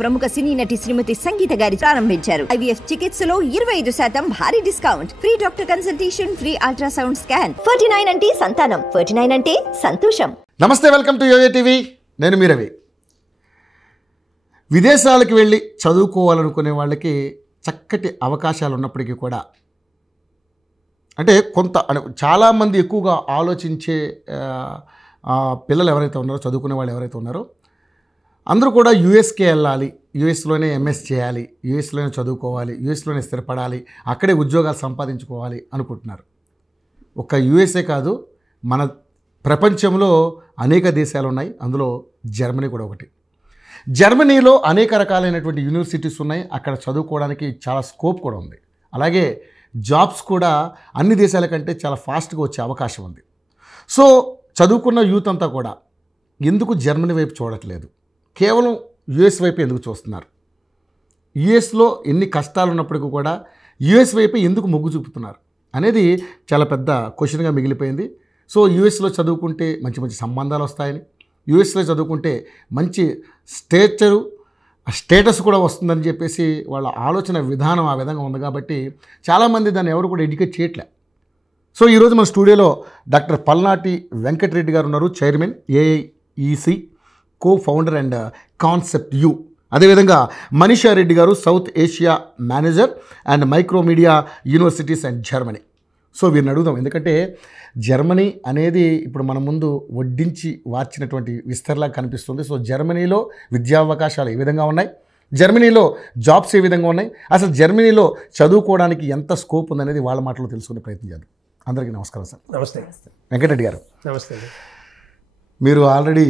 ప్రముఖ సినీ నటి శ్రీమతి సంగీత గారి ప్రారంభించారు. IVF చికిత్సలో 25% భారీ discount, free doctor consultation, free ultrasound scan. 49 అంటే సంతానం, 49 అంటే సంతోషం. నమస్తే, వెల్కమ్ టు యోయో టీవీ. నేను మీ రవి. విదేశాలకు వెళ్ళి చదువుకోవాలనుకునే వాళ్ళకి చక్కటి అవకాశాలు ఉన్నప్పటికీ కూడా అంటే చాలామంది ఎక్కువగా ఆలోచించే పిల్లలు ఎవరైతే ఉన్నారో, చదువుకునే వాళ్ళు ఎవరైతే ఉన్నారో అందరూ కూడా యుఎస్కే వెళ్ళాలి, యుఎస్లోనే ఎంఎస్ చేయాలి, యుఎస్లోనే చదువుకోవాలి, యుఎస్లోనే స్థిరపడాలి, అక్కడే ఉద్యోగాలు సంపాదించుకోవాలి అనుకుంటున్నారు. ఒక్క యుఎస్ఏ కాదు, మన ప్రపంచంలో అనేక దేశాలు ఉన్నాయి. అందులో జర్మనీ కూడా ఒకటి. జర్మనీలో అనేక రకాలైనటువంటి యూనివర్సిటీస్ ఉన్నాయి. అక్కడ చదువుకోవడానికి చాలా స్కోప్ కూడా ఉంది. అలాగే జాబ్స్ కూడా అన్ని దేశాల కంటే చాలా ఫాస్ట్గా వచ్చే అవకాశం ఉంది. సో చదువుకున్న యూత్ అంతా కూడా ఎందుకు జర్మనీ వైపు చూడట్లేదు, కేవలం యుఎస్ వైపు ఎందుకు చూస్తున్నారు? యుఎస్లో ఎన్ని కష్టాలు ఉన్నప్పటికీ కూడా యుఎస్ వైపు ఎందుకు మొగ్గు చూపుతున్నారు అనేది చాలా పెద్ద క్వశ్చన్గా మిగిలిపోయింది. సో యుఎస్లో చదువుకుంటే మంచి మంచి సంబంధాలు వస్తాయని, యుఎస్లో చదువుకుంటే మంచి స్టేటస్ కూడా వస్తుందని చెప్పేసి వాళ్ళ ఆలోచన విధానం ఆ విధంగా ఉంది. కాబట్టి చాలామంది దాన్ని ఎవరు కూడా ఎడ్యుకేట్ చేయట్లే. సో ఈరోజు మన స్టూడియోలో డాక్టర్ పల్నాటి వెంకటరెడ్డి గారు ఉన్నారు, chairman AIEC, co founder and concept యూ. అదేవిధంగా మనీషా రెడ్డి గారు, South Asia manager and micromedia universities and Germany. So వీరిని అడుగుదాం, ఎందుకంటే జర్మనీ అనేది ఇప్పుడు మన ముందు వడ్డించి వార్చినటువంటి విస్తరలా కనిపిస్తుంది. సో జర్మనీలో విద్యావకాశాలు ఏ విధంగా ఉన్నాయి, జర్మనీలో జాబ్స్ ఏ విధంగా ఉన్నాయి, అసలు జర్మనీలో చదువుకోవడానికి ఎంత స్కోప్ ఉందనేది వాళ్ళ మాటలో తెలుసుకునే ప్రయత్నం చేద్దాం. అందరికీ నమస్కారం సార్. నమస్తే వెంకటరెడ్డి గారు. నమస్తే. మీరు ఆల్రెడీ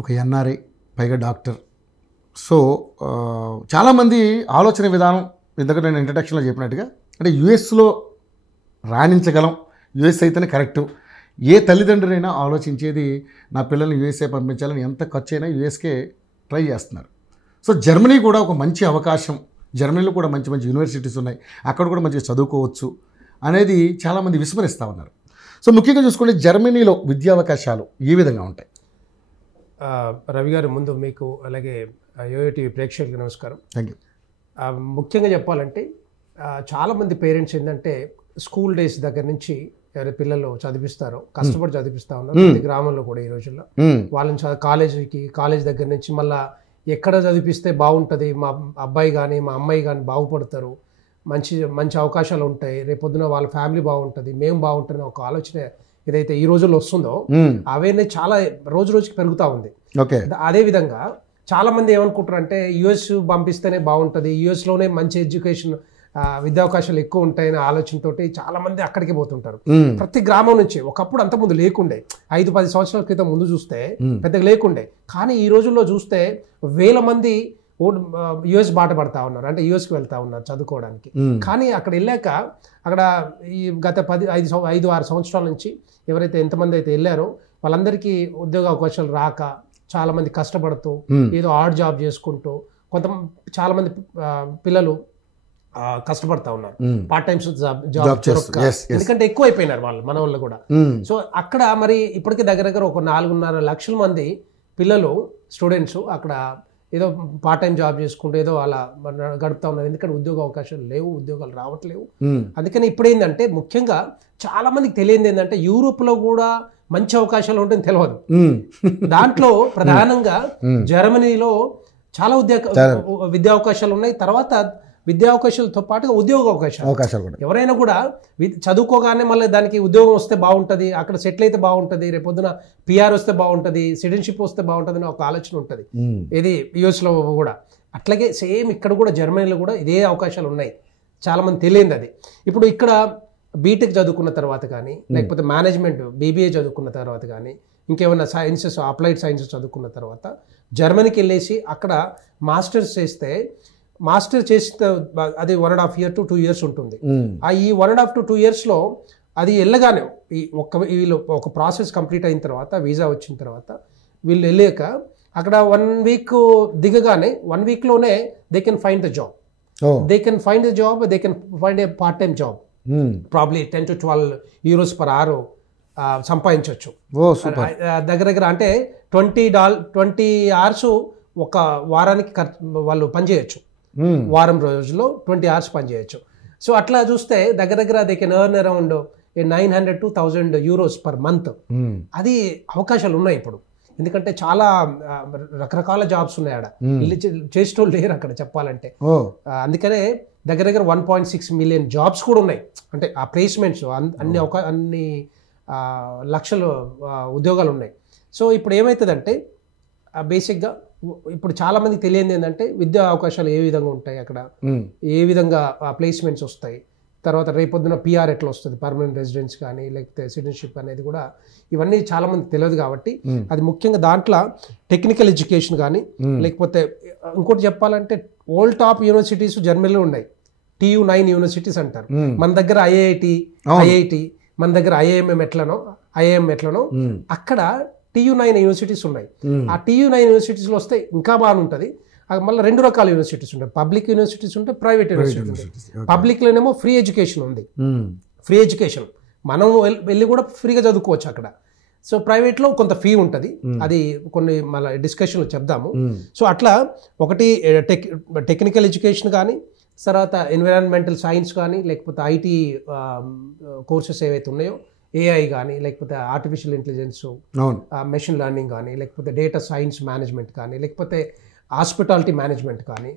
ఒక NRI, పైగా డాక్టర్. సో చాలామంది ఆలోచన విధానం ఎందుకంటే నేను ఇంట్రడక్షన్లో చెప్పినట్టుగా అంటే యుఎస్లో రాణించగలం, యుఎస్ అయితేనే కరెక్టు. ఏ తల్లిదండ్రులైనా ఆలోచించేది నా పిల్లల్ని యుఎస్ఏ పంపించాలని, ఎంత ఖర్చు అయినా యుఎస్కే ట్రై చేస్తున్నారు. సో జర్మనీ కూడా ఒక మంచి అవకాశం, జర్మనీలో కూడా మంచి మంచి యూనివర్సిటీస్ ఉన్నాయి, అక్కడ కూడా మంచిగా చదువుకోవచ్చు అనేది చాలామంది విస్మరిస్తూ ఉన్నారు. సో ముఖ్యంగా చూసుకుంటే జర్మనీలో విద్యావకాశాలు ఏ విధంగా ఉంటాయి? రవి గారు, ముందు మీకు అలాగే యోయో టీవీ ప్రేక్షకులకు నమస్కారం. Thank you. ముఖ్యంగా చెప్పాలంటే చాలామంది పేరెంట్స్ ఏంటంటే స్కూల్ డేస్ దగ్గర నుంచి ఎవరి పిల్లలు చదివిస్తారో కష్టపడి చదివిస్తూ ఉన్నారు. ప్రతి గ్రామంలో కూడా ఈ రోజుల్లో వాళ్ళని కాలేజ్ దగ్గర నుంచి మళ్ళీ ఎక్కడ చదివిస్తే బాగుంటుంది, మా అబ్బాయి కానీ మా అమ్మాయి కానీ బాగుపడతారు, మంచి మంచి అవకాశాలు ఉంటాయి, రేపొద్దున వాళ్ళ ఫ్యామిలీ బాగుంటుంది, మేము బాగుంటుంది ఒక ఆలోచన ఏదైతే ఈ రోజుల్లో వస్తుందో అవేర్నెస్ చాలా రోజు రోజుకి పెరుగుతూ ఉంది. అదేవిధంగా చాలా మంది ఏమనుకుంటారు అంటే యుఎస్ పంపిస్తేనే బాగుంటుంది, యుఎస్లోనే మంచి ఎడ్యుకేషన్ విద్యావకాశాలు ఎక్కువ ఉంటాయనే ఆలోచనతో చాలా మంది అక్కడికి పోతుంటారు. ప్రతి గ్రామం నుంచి ఒకప్పుడు అంత ముందు లేకుండే, 5-10 సంవత్సరాల క్రితం ముందు చూస్తే పెద్దగా లేకుండే, కానీ ఈ రోజుల్లో చూస్తే వేల మంది యుఎస్ బాట పడతా ఉన్నారు, అంటే యుఎస్కి వెళ్తా ఉన్నారు చదువుకోవడానికి. కానీ అక్కడ వెళ్ళాక అక్కడ ఈ గత 5-6 సంవత్సరాల నుంచి ఎవరైతే ఎంతమంది అయితే వెళ్ళారో వాళ్ళందరికీ ఉద్యోగ అవకాశాలు రాక చాలా మంది కష్టపడుతూ ఏదో ఆడ్ జాబ్ చేసుకుంటూ చాలా మంది పిల్లలు కష్టపడతా ఉన్నారు, పార్ట్ టైమ్స్ జాబ్, ఎందుకంటే ఎక్కువ అయిపోయినారు మన వాళ్ళు కూడా. సో అక్కడ మరి ఇప్పటికీ దగ్గర ఒక 4.5 లక్షల మంది పిల్లలు స్టూడెంట్స్ అక్కడ ఏదో పార్ట్ టైం జాబ్ చేసుకుంటూ ఏదో అలా గడుపుతా ఉన్నారు, ఎందుకంటే ఉద్యోగ అవకాశాలు లేవు, ఉద్యోగాలు రావట్లేవు. అందుకని ఇప్పుడు ఏంటంటే ముఖ్యంగా చాలా మందికి తెలియదు ఏంటంటే యూరోప్లో కూడా మంచి అవకాశాలు ఉంటాయని తెలియదు. దాంట్లో ప్రధానంగా జర్మనీలో చాలా విద్యా అవకాశాలు ఉన్నాయి. తర్వాత విద్యా అవకాశాలతో పాటుగా ఉద్యోగ అవకాశాలు ఎవరైనా కూడా చదువుకోగానే మళ్ళీ దానికి ఉద్యోగం వస్తే బాగుంటుంది, అక్కడ సెటిల్ అయితే బాగుంటుంది, రేపొద్దున PR వస్తే బాగుంటుంది, సిటిజన్షిప్ వస్తే బాగుంటుంది అని ఒక ఆలోచన ఉంటుంది. ఇది యుఎస్లో కూడా అట్లాగే సేమ్ ఇక్కడ కూడా జర్మనీలో కూడా ఇదే అవకాశాలు ఉన్నాయి, చాలామంది తెలియదు అది. ఇప్పుడు ఇక్కడ బీటెక్ చదువుకున్న తర్వాత కానీ లేకపోతే మేనేజ్మెంట్ BBA చదువుకున్న తర్వాత కానీ ఇంకేమైనా సైన్సెస్ అప్లైడ్ సైన్సెస్ చదువుకున్న తర్వాత జర్మనీకి వెళ్ళేసి అక్కడ మాస్టర్స్ చేస్తే మాస్టర్ చేస్తే అది 1.5 year to 2 years ఉంటుంది. ఈ 1.5 to 2 years అది వెళ్ళగానే వీళ్ళు ఒక ప్రాసెస్ కంప్లీట్ అయిన తర్వాత వీసా వచ్చిన తర్వాత వీళ్ళు వెళ్ళాక అక్కడ 1 week దిగగానే 1 weekలోనే they can find the job, they can find the job, they can find a part time job, probably 10 to 12 euros per hour సంపాదించవచ్చు. దగ్గర దగ్గర అంటే 20 hours ఒక వారానికి వాళ్ళు పనిచేయచ్చు, వారం రోజుల్లో 20 hours పనిచేయచ్చు. సో అట్లా చూస్తే దగ్గర దగ్గర they can earn around 900 to 1000 euros per month. అది అవకాశాలు ఉన్నాయి ఇప్పుడు, ఎందుకంటే చాలా రకరకాల జాబ్స్ ఉన్నాయి ఆడ, చేసేటోళ్ళు లేరు అక్కడ చెప్పాలంటే. అందుకనే దగ్గర దగ్గర 1.6 million జాబ్స్ కూడా ఉన్నాయి, అంటే ఆ ప్లేస్మెంట్స్ అన్ని లక్షల ఉద్యోగాలు ఉన్నాయి. సో ఇప్పుడు ఏమవుతుందంటే బేసిక్గా ఇప్పుడు చాలా మందికి తెలియదు ఏంటంటే విద్యా అవకాశాలు ఏ విధంగా ఉంటాయి అక్కడ, ఏ విధంగా ప్లేస్మెంట్స్ వస్తాయి, తర్వాత రేపొద్దున పిఆర్ ఎట్లా వస్తుంది, పర్మనెంట్ రెసిడెన్స్ కానీ లేకపోతే సిటిజన్షిప్ అనేది కూడా ఇవన్నీ చాలా మంది తెలియదు. కాబట్టి అది ముఖ్యంగా దాంట్లో టెక్నికల్ ఎడ్యుకేషన్ కానీ లేకపోతే ఇంకోటి చెప్పాలంటే ఓల్డ్ టాప్ యూనివర్సిటీస్ జర్మనీలో ఉన్నాయి, TU9 యూనివర్సిటీస్ అంటారు. మన దగ్గర ఐఐటి, మన దగ్గర ఐఐఎం ఎట్లనో అక్కడ TU9 యూనివర్సిటీస్ ఉన్నాయి. ఆ TU9 యూనివర్సిటీస్లో వస్తే ఇంకా బాగుంటుంది. మళ్ళీ 2 రకాల యూనివర్సిటీస్ ఉంటాయి, పబ్లిక్ యూనివర్సిటీస్ ఉంటాయి, ప్రైవేట్ యూనివర్సిటీస్ ఉంటాయి. పబ్లిక్లోనేమో ఫ్రీ ఎడ్యుకేషన్ ఉంది, ఫ్రీ ఎడ్యుకేషన్ మనం వెళ్ళి కూడా ఫ్రీగా చదువుకోవచ్చు అక్కడ. సో ప్రైవేట్లో కొంత ఫీ ఉంటుంది, అది కొన్ని మళ్ళీ డిస్కషన్లో చెప్దాము. సో అట్లా ఒకటి టెక్నికల్ ఎడ్యుకేషన్ కానీ, తర్వాత ఎన్విరాన్మెంటల్ సైన్స్ కానీ, లేకపోతే ఐటీ కోర్సెస్ ఏవైతే ఉన్నాయో, AI కానీ, లేకపోతే ఆర్టిఫిషియల్ ఇంటెలిజెన్స్, మెషిన్ లెర్నింగ్ కానీ, లేకపోతే డేటా సైన్స్ మేనేజ్మెంట్ కానీ, లేకపోతే హాస్పిటాలిటీ మేనేజ్మెంట్ కానీ,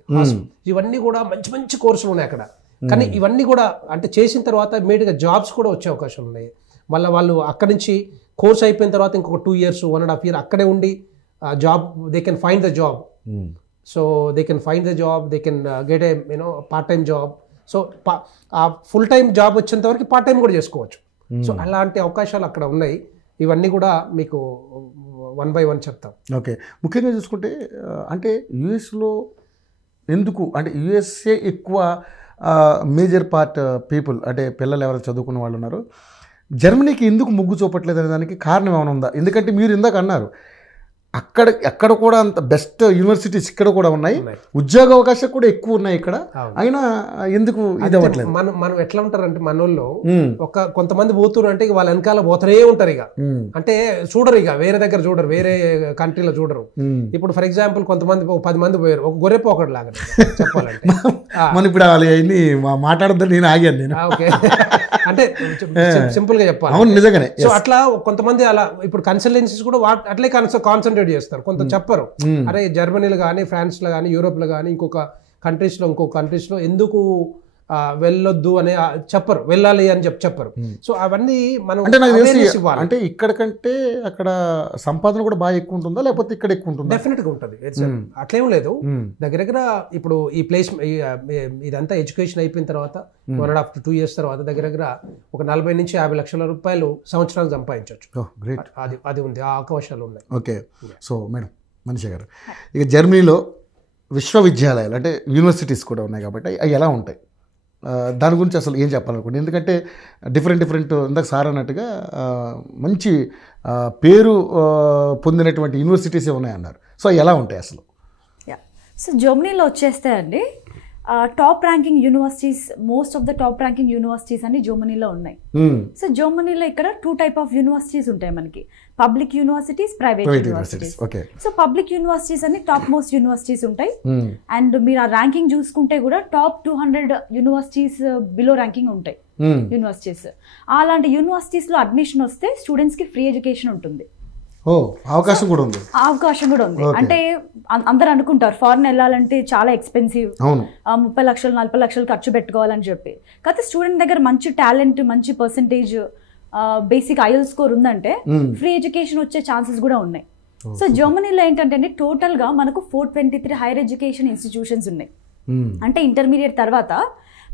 ఇవన్నీ కూడా మంచి మంచి కోర్సులు ఉన్నాయి అక్కడ. కానీ ఇవన్నీ కూడా అంటే చేసిన తర్వాత ఇమ్మీడియట్గా జాబ్స్ కూడా వచ్చే అవకాశం ఉన్నాయి. మళ్ళీ వాళ్ళు అక్కడి నుంచి కోర్స్ అయిపోయిన తర్వాత ఇంకొక 2 years 1.5 years అక్కడే ఉండి job they can find the job. So they can find the job, they can get a part time job. So ఆ ఫుల్ టైం జాబ్ వచ్చేంత వరకు పార్ట్ టైం కూడా చేసుకోవచ్చు. సో అలాంటి అవకాశాలు అక్కడ ఉన్నాయి. ఇవన్నీ కూడా మీకు 1 by 1 చెప్తాం. ఓకే, ముఖ్యంగా చూసుకుంటే అంటే యుఎస్లో ఎందుకు అంటే యుఎస్ఏ ఎక్కువ మేజర్ పార్ట్ పీపుల్ అంటే పిల్లలు ఎవరైనా చదువుకున్న వాళ్ళు ఉన్నారు, జర్మనీకి ఎందుకు మొగ్గు చూపట్లేదు అనే దానికి కారణం ఏమైనా ఉందా? ఎందుకంటే మీరు ఇందాక అన్నారు ఎక్కడ కూడా అంత బెస్ట్ యూనివర్సిటీస్ ఇక్కడ కూడా ఉన్నాయి, ఉద్యోగ అవకాశాలు కూడా ఎక్కువ ఉన్నాయి ఇక్కడ, అయినా ఎందుకు ఇది అవ్వట్లేదు? మనం ఎట్లా ఉంటారంటే మన వాళ్ళు కొంతమంది పోతున్నారు అంటే వాళ్ళ వెనకాల పోతూనే ఉంటారు, ఇక అంటే చూడరు, ఇక వేరే దగ్గర చూడరు, వేరే కంట్రీలో చూడరు. ఇప్పుడు ఫర్ ఎగ్జాంపుల్ కొంతమంది 10 మంది పోయారు, ఒక గొర్రె పోకడు లాగా చెప్పాలంటే. మనం ఇప్పుడు అవన్నీ మాట్లాడద్దని నేను ఆగాను నేను. ఓకే, అంటే సింపుల్ గా చెప్పాలి. అవును, నిజంగానే. సో అట్లా కొంతమంది అలా ఇప్పుడు కన్సల్టెన్సీస్ కూడా అట్లే కాన్సన్ట్రేట్ చేస్తారు, కొంత చెప్పరు. అరే జర్మనీలో కానీ, ఫ్రాన్స్ లో కానీ, యూరోప్ లో కానీ, ఇంకొక కంట్రీస్ లో ఎందుకు వెళ్ళొద్దు అని చెప్పరు, వెళ్ళాలి అని చెప్పరు. సో అవన్నీ మనం అంటే ఇక్కడ కంటే అక్కడ సంపాదన కూడా బాగా ఎక్కువ ఉంటుందా, లేకపోతే ఇక్కడ ఎక్కువ ఉంటుందా? డెఫినెట్ గా ఉంటుంది, అట్లేం లేదు. దగ్గర దగ్గర ఇప్పుడు ఈ ప్లేస్ ఇదంతా ఎడ్యుకేషన్ అయిపోయిన తర్వాత 1.5 to 2 years తర్వాత దగ్గర దగ్గర ఒక 40 నుంచి 50 లక్షల రూపాయలు సంవత్సరాలు సంపాదించవచ్చు. అది ఉంది, ఆ అవకాశాలు ఉన్నాయి. ఓకే, సో మేడం మనీషా గారు, ఇక జర్మనీలో విశ్వవిద్యాలయాలు అంటే యూనివర్సిటీస్ కూడా ఉన్నాయి కాబట్టి అవి ఎలా ఉంటాయి, దాని గురించి అసలు ఏం చెప్పాలనుకోండి? ఎందుకంటే డిఫరెంట్ ఇందాక సార్ అన్నట్టుగా మంచి పేరు పొందినటువంటి యూనివర్సిటీస్ ఉన్నాయన్నారు. సో ఎలా ఉంటాయి అసలు? సో జర్మనీలో వచ్చేస్తే అండి top ranking universities, most of the top ranking universities అన్ని జర్మనీలో ఉన్నాయి. సో జర్మనీలో ఇక్కడ 2 types ఆఫ్ యూనివర్సిటీస్ ఉంటాయి మనకి, public universities, private universities. So public universities అన్ని టాప్ మోస్ట్ యూనివర్సిటీస్ ఉంటాయి. అండ్ మీరు ఆ ర్యాంకింగ్ చూసుకుంటే కూడా టాప్ 200 యూనివర్సిటీస్ బిలో ర్యాంకింగ్ ఉంటాయి యూనివర్సిటీస్. అలాంటి యూనివర్సిటీస్ లో అడ్మిషన్ వస్తే స్టూడెంట్స్ కి ఫ్రీ ఎడ్యుకేషన్ ఉంటుంది. అవకాశం కూడా ఉంది. అంటే అందరు అనుకుంటారు ఫారెన్ వెళ్ళాలంటే చాలా ఎక్స్పెన్సివ్, 30 లక్షలు 40 లక్షలు ఖర్చు పెట్టుకోవాలని చెప్పి. కాకపోతే స్టూడెంట్ దగ్గర మంచి టాలెంట్, మంచి పర్సంటేజ్, బేసిక్ ఐఎల్స్ స్కోర్ ఉందంటే ఫ్రీ ఎడ్యుకేషన్ వచ్చే ఛాన్సెస్ కూడా ఉన్నాయి. సో జర్మనీలో ఏంటంటే టోటల్ గా మనకు 423 హైయర్ ఎడ్యుకేషన్ ఇన్స్టిట్యూషన్స్ ఉన్నాయి. అంటే ఇంటర్మీడియట్ తర్వాత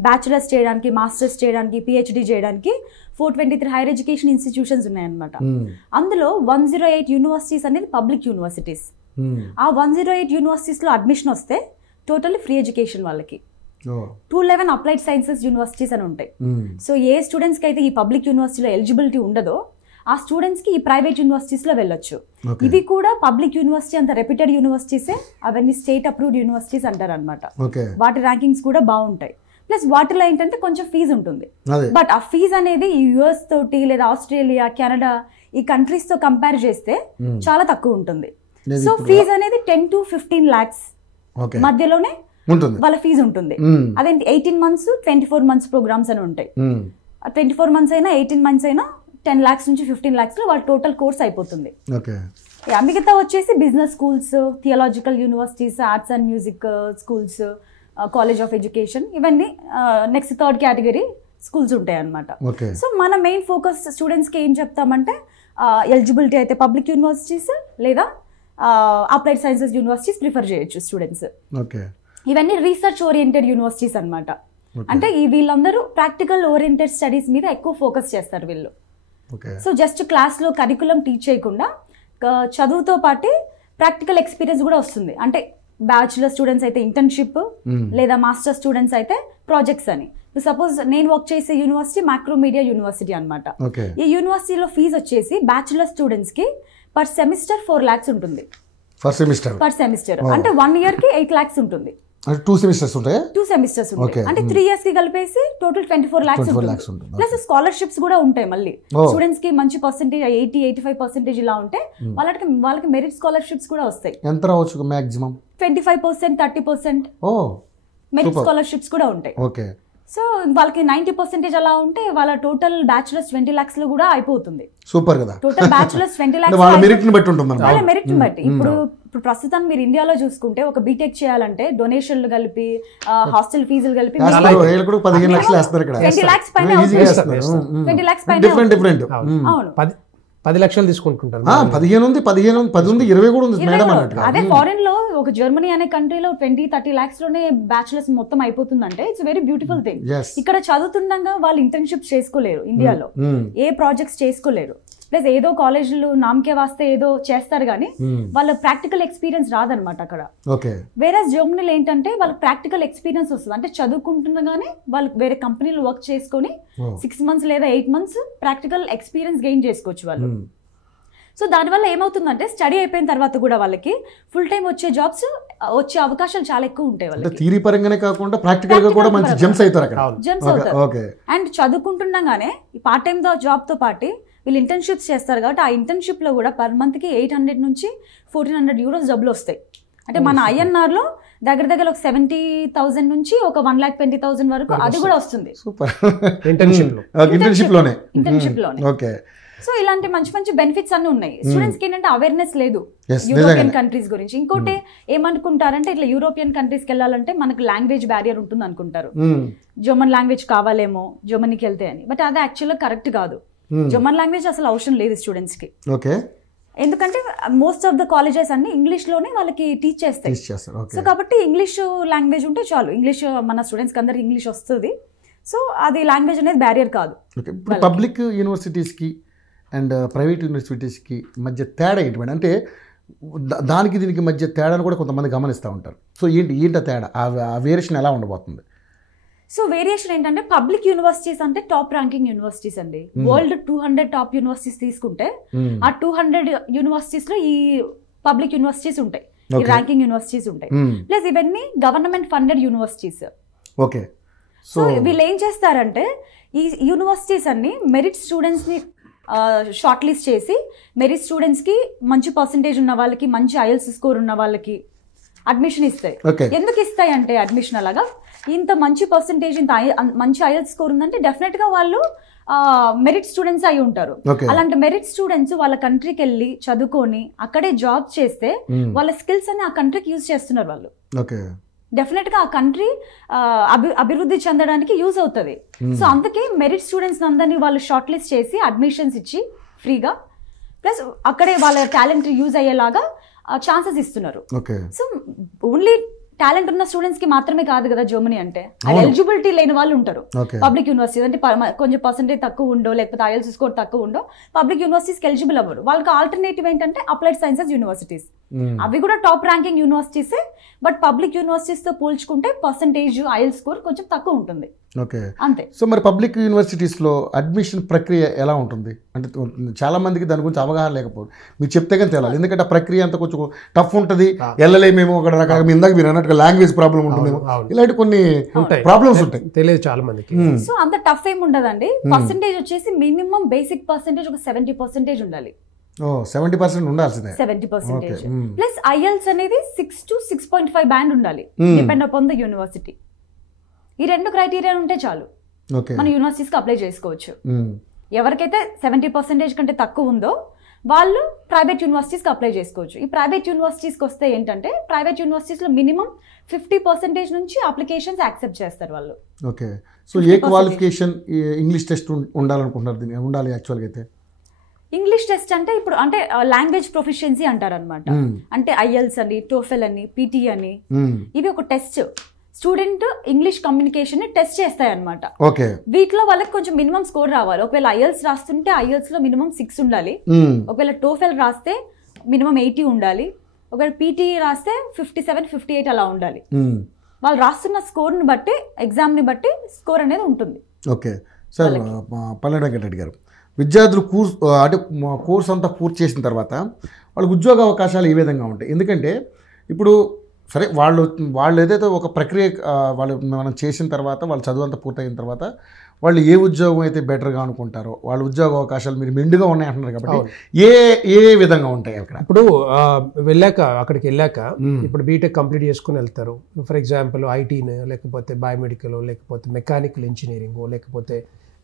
బ్యాచులర్స్ చేయడానికి, మాస్టర్స్ చేయడానికి, PhD చేయడానికి 423 హైయర్ ఎడ్యుకేషన్ ఇన్స్టిట్యూషన్స్ ఉన్నాయన్నమాట. అందులో 108 యూనివర్సిటీస్ అనేది పబ్లిక్ యూనివర్సిటీస్. ఆ 108 యూనివర్సిటీస్ లో అడ్మిషన్ వస్తే టోటల్లీ ఫ్రీ ఎడ్యుకేషన్ వాళ్ళకి. 211 అప్లైడ్ సైన్సెస్ యూనివర్సిటీస్ అని ఉంటాయి. సో ఏ స్టూడెంట్స్ కి అయితే ఈ పబ్లిక్ యూనివర్సిటీలో ఎలిజిబిలిటీ ఉండదో ఆ స్టూడెంట్స్ కి ఈ ప్రైవేట్ యూనివర్సిటీస్ లో వెళ్ళొచ్చు. ఇవి కూడా పబ్లిక్ యూనివర్సిటీ అంత రెప్యూటెడ్ యూనివర్సిటీసే, అవన్నీ స్టేట్ అప్రూవ్డ్ యూనివర్సిటీస్ అంటారు అనమాట. వాటి ర్యాంకింగ్స్ కూడా బాగుంటాయి. ప్లస్ వాటిలో ఏంటంటే కొంచెం ఫీజు ఉంటుంది. బట్ ఆ ఫీజు అనేది ఈ US తోటి లేదా ఆస్ట్రేలియా, కెనడా ఈ కంట్రీస్ తో కంపేర్ చేస్తే చాలా తక్కువ ఉంటుంది. సో ఫీజు అనేది 10 to 15 lakhs ఓకే మధ్యలోనే ఉంటుంది వాళ్ళ ఫీజు ఉంటుంది. అదేంటి 18 months 24 months ప్రోగ్రామ్స్ అని ఉంటాయి. 24 months అయినా 18 months అయినా 10 lakhs నుంచి 15 lakhs లో వాళ్ళ టోటల్ కోర్స్ అయిపోతుంది. ఓకే మిగతా వచ్చేసి business schools, theological universities, arts and music schools, college of education, ఇవన్నీ నెక్స్ట్ 3rd కేటగిరీ స్కూల్స్ ఉంటాయి అన్నమాట. సో మన మెయిన్ ఫోకస్ స్టూడెంట్స్కి ఏం చెప్తామంటే ఎలిజిబిలిటీ అయితే పబ్లిక్ యూనివర్సిటీస్ లేదా అప్లైడ్ సైన్సెస్ యూనివర్సిటీస్ ప్రిఫర్ చేయొచ్చు స్టూడెంట్స్. ఇవన్నీ రీసెర్చ్ ఓరియంటెడ్ యూనివర్సిటీస్ అన్నమాట. అంటే వీళ్ళందరూ ప్రాక్టికల్ ఓరియంటెడ్ స్టడీస్ మీద ఎక్కువ ఫోకస్ చేస్తారు వీళ్ళు. సో జస్ట్ క్లాస్లో కరికులం టీచ్ చేయకుండా చదువుతో పాటే ప్రాక్టికల్ ఎక్స్పీరియన్స్ కూడా వస్తుంది. అంటే బ్యాచులర్ స్టూడెంట్స్ అయితే ఇంటర్న్షిప్, లేదా మాస్టర్ స్టూడెంట్స్ అయితే ప్రాజెక్ట్స్ అని. సపోజ్ నేను వర్క్ చేసే యూనివర్సిటీ మ్యాక్రోమీడియా యూనివర్సిటీ అనమాట. ఈ యూనివర్సిటీలో ఫీజు వచ్చేసి బ్యాచులర్ స్టూడెంట్స్ కి పర్ సెమిస్టర్ 4 lakhs ఉంటుంది. పర్ సెమిస్టర్ అంటే 1 year కి 8 lakhs ఉంటుంది. 2 semesters ఉంటాయి. 2 semesters ఉంటాయి. అంటే 3 years కి కలిపేసి టోటల్ 24 lakhs ఉంటుంది. ప్లస్ స్కాలర్షిప్స్ కూడా ఉంటాయి. మళ్ళీ స్టూడెంట్స్ కి మంచి పర్సెంటేజ్ 80-85% ఇలా ఉంటే వాళ్ళకి మెరిట్ స్కాలర్షిప్స్ కూడా వస్తాయి. ఎంత రావచ్చు మాక్సిమం? 25%, 30% మెరిట్ స్కాలర్షిప్స్ కూడా ఉంటాయి. ఓకే. సో వాళ్ళకి 90% అలా ఉంటే వాళ్ళ టోటల్ బ్యాచులర్స్ 20 lakhs లో కూడా అయిపోతుంది. సూపర్ కదా. టోటల్ బ్యాచులర్స్ 20 lakhs వాళ్ళ మెరిట్ ని బట్టి ఉంటుంది. వాళ్ళ మెరిట్ ని బట్టి. ఇప్పుడు ప్రస్తుతం మీరు ఇండియాలో చూసుకుంటే ఒక బీటెక్ చేయాలంటే డొనేషన్లు కలిపి హాస్టల్ ఫీజులు కలిపి 15 lakhs వేస్తారు ఇక్కడ. 20 lakhs పైన 20 lakhs పైన డిఫరెంట్. అవును, 10 లక్షలు తీసుకుంటుంటారు. 15 ఉంది, 10 ఉంది, 20 కూడా ఉంది మేడం అన్నట్టు. అదే ఫారెన్ లో ఒక జర్మనీ అనే కంట్రీలో 20-30 lakhs లోనే బ్యాచులర్స్ మొత్తం అయిపోతుందంటే ఇట్స్ వెరీ బ్యూటిఫుల్ థింగ్. ఇక్కడ చదువుతుండగా వాళ్ళు ఇంటర్న్షిప్ చేసుకోలేరు ఇండియాలో, ఏ ప్రాజెక్ట్స్ చేసుకోలేరు. ప్లస్ ఏదో కాలేజీలు నామకే వాస్తే ఏదో చేస్తారు కానీ వాళ్ళ ప్రాక్టికల్ ఎక్స్పీరియన్స్ రాదనమాట అక్కడ. వేరే జర్మనీలో ఏంటంటే వాళ్ళకి ప్రాక్టికల్ ఎక్స్పీరియన్స్ వస్తుంది. అంటే చదువుకుంటుండగానే వాళ్ళు వేరే కంపెనీలో వర్క్ చేసుకొని 6 months లేదా 8 months ప్రాక్టికల్ ఎక్స్పీరియన్స్ గెయిన్ చేసుకోవచ్చు వాళ్ళు. సో దానివల్ల ఏమవుతుందంటే స్టడీ అయిపోయిన తర్వాత కూడా వాళ్ళకి ఫుల్ టైం వచ్చే జాబ్స్ వచ్చే అవకాశాలు చాలా ఎక్కువ ఉంటాయి వాళ్ళకి. థియరీ పరంగానే కాకుండా ప్రాక్టికల్ గా కూడా మంచి జంప్స్ అవుతారు అక్కడ. జంప్స్ అవుతారు. అండ్ చదువుకుంటుండగానే పార్ట్ టైం జాబ్ తో పాటు వీళ్ళు ఇంటర్న్షిప్స్ చేస్తారు కాబట్టి ఆ ఇంటర్న్షిప్ లో కూడా పర్ మంత్ కి 800 నుంచి 1400 euros డబ్బులు వస్తాయి. అంటే మన ఐఎన్ఆర్ లో దగ్గర ఒక 70,000 నుంచి ఒక 1,20,000 వరకు అది కూడా వస్తుంది. ఇంటర్న్షిప్ లోనే. సో ఇలాంటి మంచి బెనిఫిట్స్ అన్ని ఉన్నాయి. స్టూడెంట్స్ కి ఏంటంటే అవేర్నెస్ లేదు యూరోపియన్ కంట్రీస్ గురించి. ఇంకోటి ఏమనుకుంటారంటే ఇట్లా యూరోపియన్ కంట్రీస్కి వెళ్ళాలంటే మనకు లాంగ్వేజ్ బ్యారియర్ ఉంటుంది అనుకుంటారు. జర్మన్ లాంగ్వేజ్ కావాలేమో జర్మనీకి వెళ్తే అని. బట్ అది యాక్చువల్గా కరెక్ట్ కాదు. జర్మన్ లాంగ్వేజ్ అసలు అవసరం లేదు స్టూడెంట్స్ కి. ఎందుకంటే మోస్ట్ ఆఫ్ ద కాలేజెస్ అన్ని ఇంగ్లీష్ లోనే వాళ్ళకి టీచ్ చేస్తాయి. సో కాబట్టి ఇంగ్లీష్ లాంగ్వేజ్ ఉంటే చాలు. ఇంగ్లీష్ మన స్టూడెంట్స్ కి అందరికి ఇంగ్లీష్ వస్తుంది. సో అది లాంగ్వేజ్ అనేది బ్యారియర్ కాదు. పబ్లిక్ యూనివర్సిటీస్కి అండ్ ప్రైవేట్ యూనివర్సిటీస్కి మధ్య తేడా ఏంటి అంటే దానికి దీనికి మధ్య తేడాను కూడా కొంతమంది గమనిస్తూ ఉంటారు. సో ఏంటి ఆ తేడా, ఆ వేరియేషన్ ఎలా ఉండబోతుంది? సో వేరియేషన్ ఏంటంటే పబ్లిక్ యూనివర్సిటీస్ అంటే టాప్ ర్యాంకింగ్ యూనివర్సిటీస్ అండి. వరల్డ్ 200 టాప్ యూనివర్సిటీస్ తీసుకుంటే ఆ 200 యూనివర్సిటీస్ లో ఈ పబ్లిక్ యూనివర్సిటీస్ ఉంటాయి, ఈ ర్యాంకింగ్ యూనివర్సిటీస్ ఉంటాయి. ప్లస్ ఇవన్నీ government funded universities. Okay. So వీళ్ళు ఏం చేస్తారంటే ఈ యూనివర్సిటీస్ అన్ని మెరిట్ స్టూడెంట్స్ ని షార్ట్ లిస్ట్ చేసి మెరిట్ స్టూడెంట్స్ కి మంచి పర్సంటేజ్ ఉన్న వాళ్ళకి, మంచి ఐఎల్స్ స్కోర్ ఉన్న వాళ్ళకి అడ్మిషన్ ఇస్తాయి. ఎందుకు ఇస్తాయి అంటే అడ్మిషన్ అలాగా ఇంత మంచి పర్సంటేజ్, ఇంత మంచి ఐఎల్స్ స్కోర్ ఉందంటే డెఫినెట్ గా వాళ్ళు మెరిట్ స్టూడెంట్స్ అయి ఉంటారు. అలాంటి మెరిట్ స్టూడెంట్స్ వాళ్ళ కంట్రీకి వెళ్ళి చదువుకొని అక్కడే జాబ్ చేస్తే వాళ్ళ స్కిల్స్ అన్ని ఆ కంట్రీకి యూజ్ చేస్తున్నారు వాళ్ళు. డెఫినెట్ గా ఆ కంట్రీ అభివృద్ధి చెందడానికి యూజ్ అవుతుంది. సో అందుకే మెరిట్ స్టూడెంట్స్ అందరినీ వాళ్ళు షార్ట్ లిస్ట్ చేసి అడ్మిషన్స్ ఇచ్చి ఫ్రీగా, ప్లస్ అక్కడే వాళ్ళ టాలెంట్ యూజ్ అయ్యేలాగా ఛాన్సెస్ ఇస్తున్నారు. సో ఓన్లీ టాలెంట్ ఉన్న స్టూడెంట్స్ కి మాత్రమే కాదు కదా జర్మనీ అంటే, ఎలిజిబిలిటీ లేని వాళ్ళు ఉంటారు పబ్లిక్ యూనివర్సిటీస్ అంటే కొంచెం పర్సెంటేజ్ తక్కువ ఉండో లేకపోతే ఐఎల్స్ స్కోర్ తక్కువ ఉండో పబ్లిక్ యూనివర్సిటీస్కి ఎలిజిబుల్ అవ్వరు. వాళ్ళకి ఆల్టర్నేటివ్ ఏంటంటే అప్లైడ్ సైన్సెస్ యూనివర్సిటీస్. అవి కూడా టాప్ ర్యాంకింగ్ యూనివర్సిటీసే, బట్ పబ్లిక్ యూనివర్సిటీస్ తో పోల్చుకుంటే పర్సెంటేజ్ ఐఎల్స్ స్కోర్ కొంచెం తక్కువ ఉంటుంది. అంతే. సో మరి పబ్లిక్ యూనివర్సిటీస్లో అడ్మిషన్ ప్రక్రియ ఎలా ఉంటుంది అంటే చాలా మందికి దాని గురించి అవగాహన లేకపోవడం, మీరు చెప్తే కానీ తెలియాలి. ఎందుకంటే ఆ ప్రక్రియ అంతా కొంచెం టఫ్ ఉంటుంది, వెళ్ళలేమేమో అక్కడ రకాల ఇందాక మీరు అన్నట్టుగా లాంగ్వేజ్ ప్రాబ్లం ఉంటుందేమో, ఇలాంటి కొన్ని ప్రాబ్లమ్స్ ఉంటాయి, తెలియదు చాలా మందికి. సో అంత టఫ్ ఏమి ఉండదండి. పర్సెంటేజ్ వచ్చేసి మినిమం బేసిక్ పర్సెంటేజ్ ఒక 70% ఉండాలి. 70% ఉండాల్సిందే. 70%. ప్లస్ IELTS అనేది 6 to 6.5 బ్యాండ్ ఉండాలి, డిపెండ్ అపాన్ ద యూనివర్సిటీ. ఈ 2 క్రైటీరియా ఉంటే చాలు, మన యూనివర్సిటీస్కి అప్లై చేసుకోవచ్చు. ఎవరికైతే 70% కంటే తక్కువ ఉందో వాళ్ళు ప్రైవేట్ యూనివర్సిటీస్కి అప్లై చేసుకోవచ్చు. ఈ ప్రైవేట్ యూనివర్సిటీస్కి వస్తే ఏంటంటే ప్రైవేట్ యూనివర్సిటీస్లో మినిమం 50% నుంచి అప్లికేషన్స్ యాక్సెప్ట్ చేస్తారు వాళ్ళు. ఓకే. సో ఏ క్వాలిఫికేషన్ ఇంగ్లీష్ టెస్ట్ ఉండాలనుకుంటున్నారు? దీన్ని ఉండాలి యాక్చువల్గా అయితే. ఇంగ్లీష్ టెస్ట్ అంటే ఇప్పుడు అంటే లాంగ్వేజ్ ప్రొఫిషియన్సీ అంటారు అనమాట. అంటే IELTS అని, TOEFL అని, PT అని, ఇవి ఒక టెస్ట్. స్టూడెంట్ ఇంగ్లీష్ కమ్యూనికేషన్ ని టెస్ట్ చేస్తాయి అనమాట. వీటిలో వాళ్ళకి కొంచెం మినిమం స్కోర్ రావాలి. ఒకవేళ IELTS రాస్తుంటే IELTS లో మినిమం 6 ఉండాలి. ఒకవేళ TOEFL రాస్తే మినిమం 80 ఉండాలి. ఒకవేళ PT రాస్తే 57, 58 అలా ఉండాలి. వాళ్ళు రాస్తున్న స్కోర్ ని బట్టి, ఎగ్జామ్ ని బట్టి స్కోర్ అనేది ఉంటుంది. Okay sir. పల్లె వెంకటరెడ్డి గారు, విద్యార్థులు కోర్స్ అంతా పూర్తి చేసిన తర్వాత వాళ్ళకి ఉద్యోగ అవకాశాలు ఏ విధంగా ఉంటాయి? ఎందుకంటే ఇప్పుడు సరే వాళ్ళు ఏదైతే ఒక ప్రక్రియ మనం చేసిన తర్వాత వాళ్ళు చదువు అంతా పూర్తయిన తర్వాత వాళ్ళు ఏ ఉద్యోగం అయితే బెటర్గా అనుకుంటారో వాళ్ళ ఉద్యోగ అవకాశాలు మీరు మెండుగా ఉన్నాయి అంటున్నారు కాబట్టి ఏ విధంగా ఉంటాయి అక్కడ? ఇప్పుడు అక్కడికి వెళ్ళాక ఇప్పుడు బీటెక్ కంప్లీట్ చేసుకుని వెళ్తారు. ఫర్ ఎగ్జాంపుల్ ఐటీని, లేకపోతే బయోమెడికల్, లేకపోతే మెకానికల్ ఇంజనీరింగ్, లేకపోతే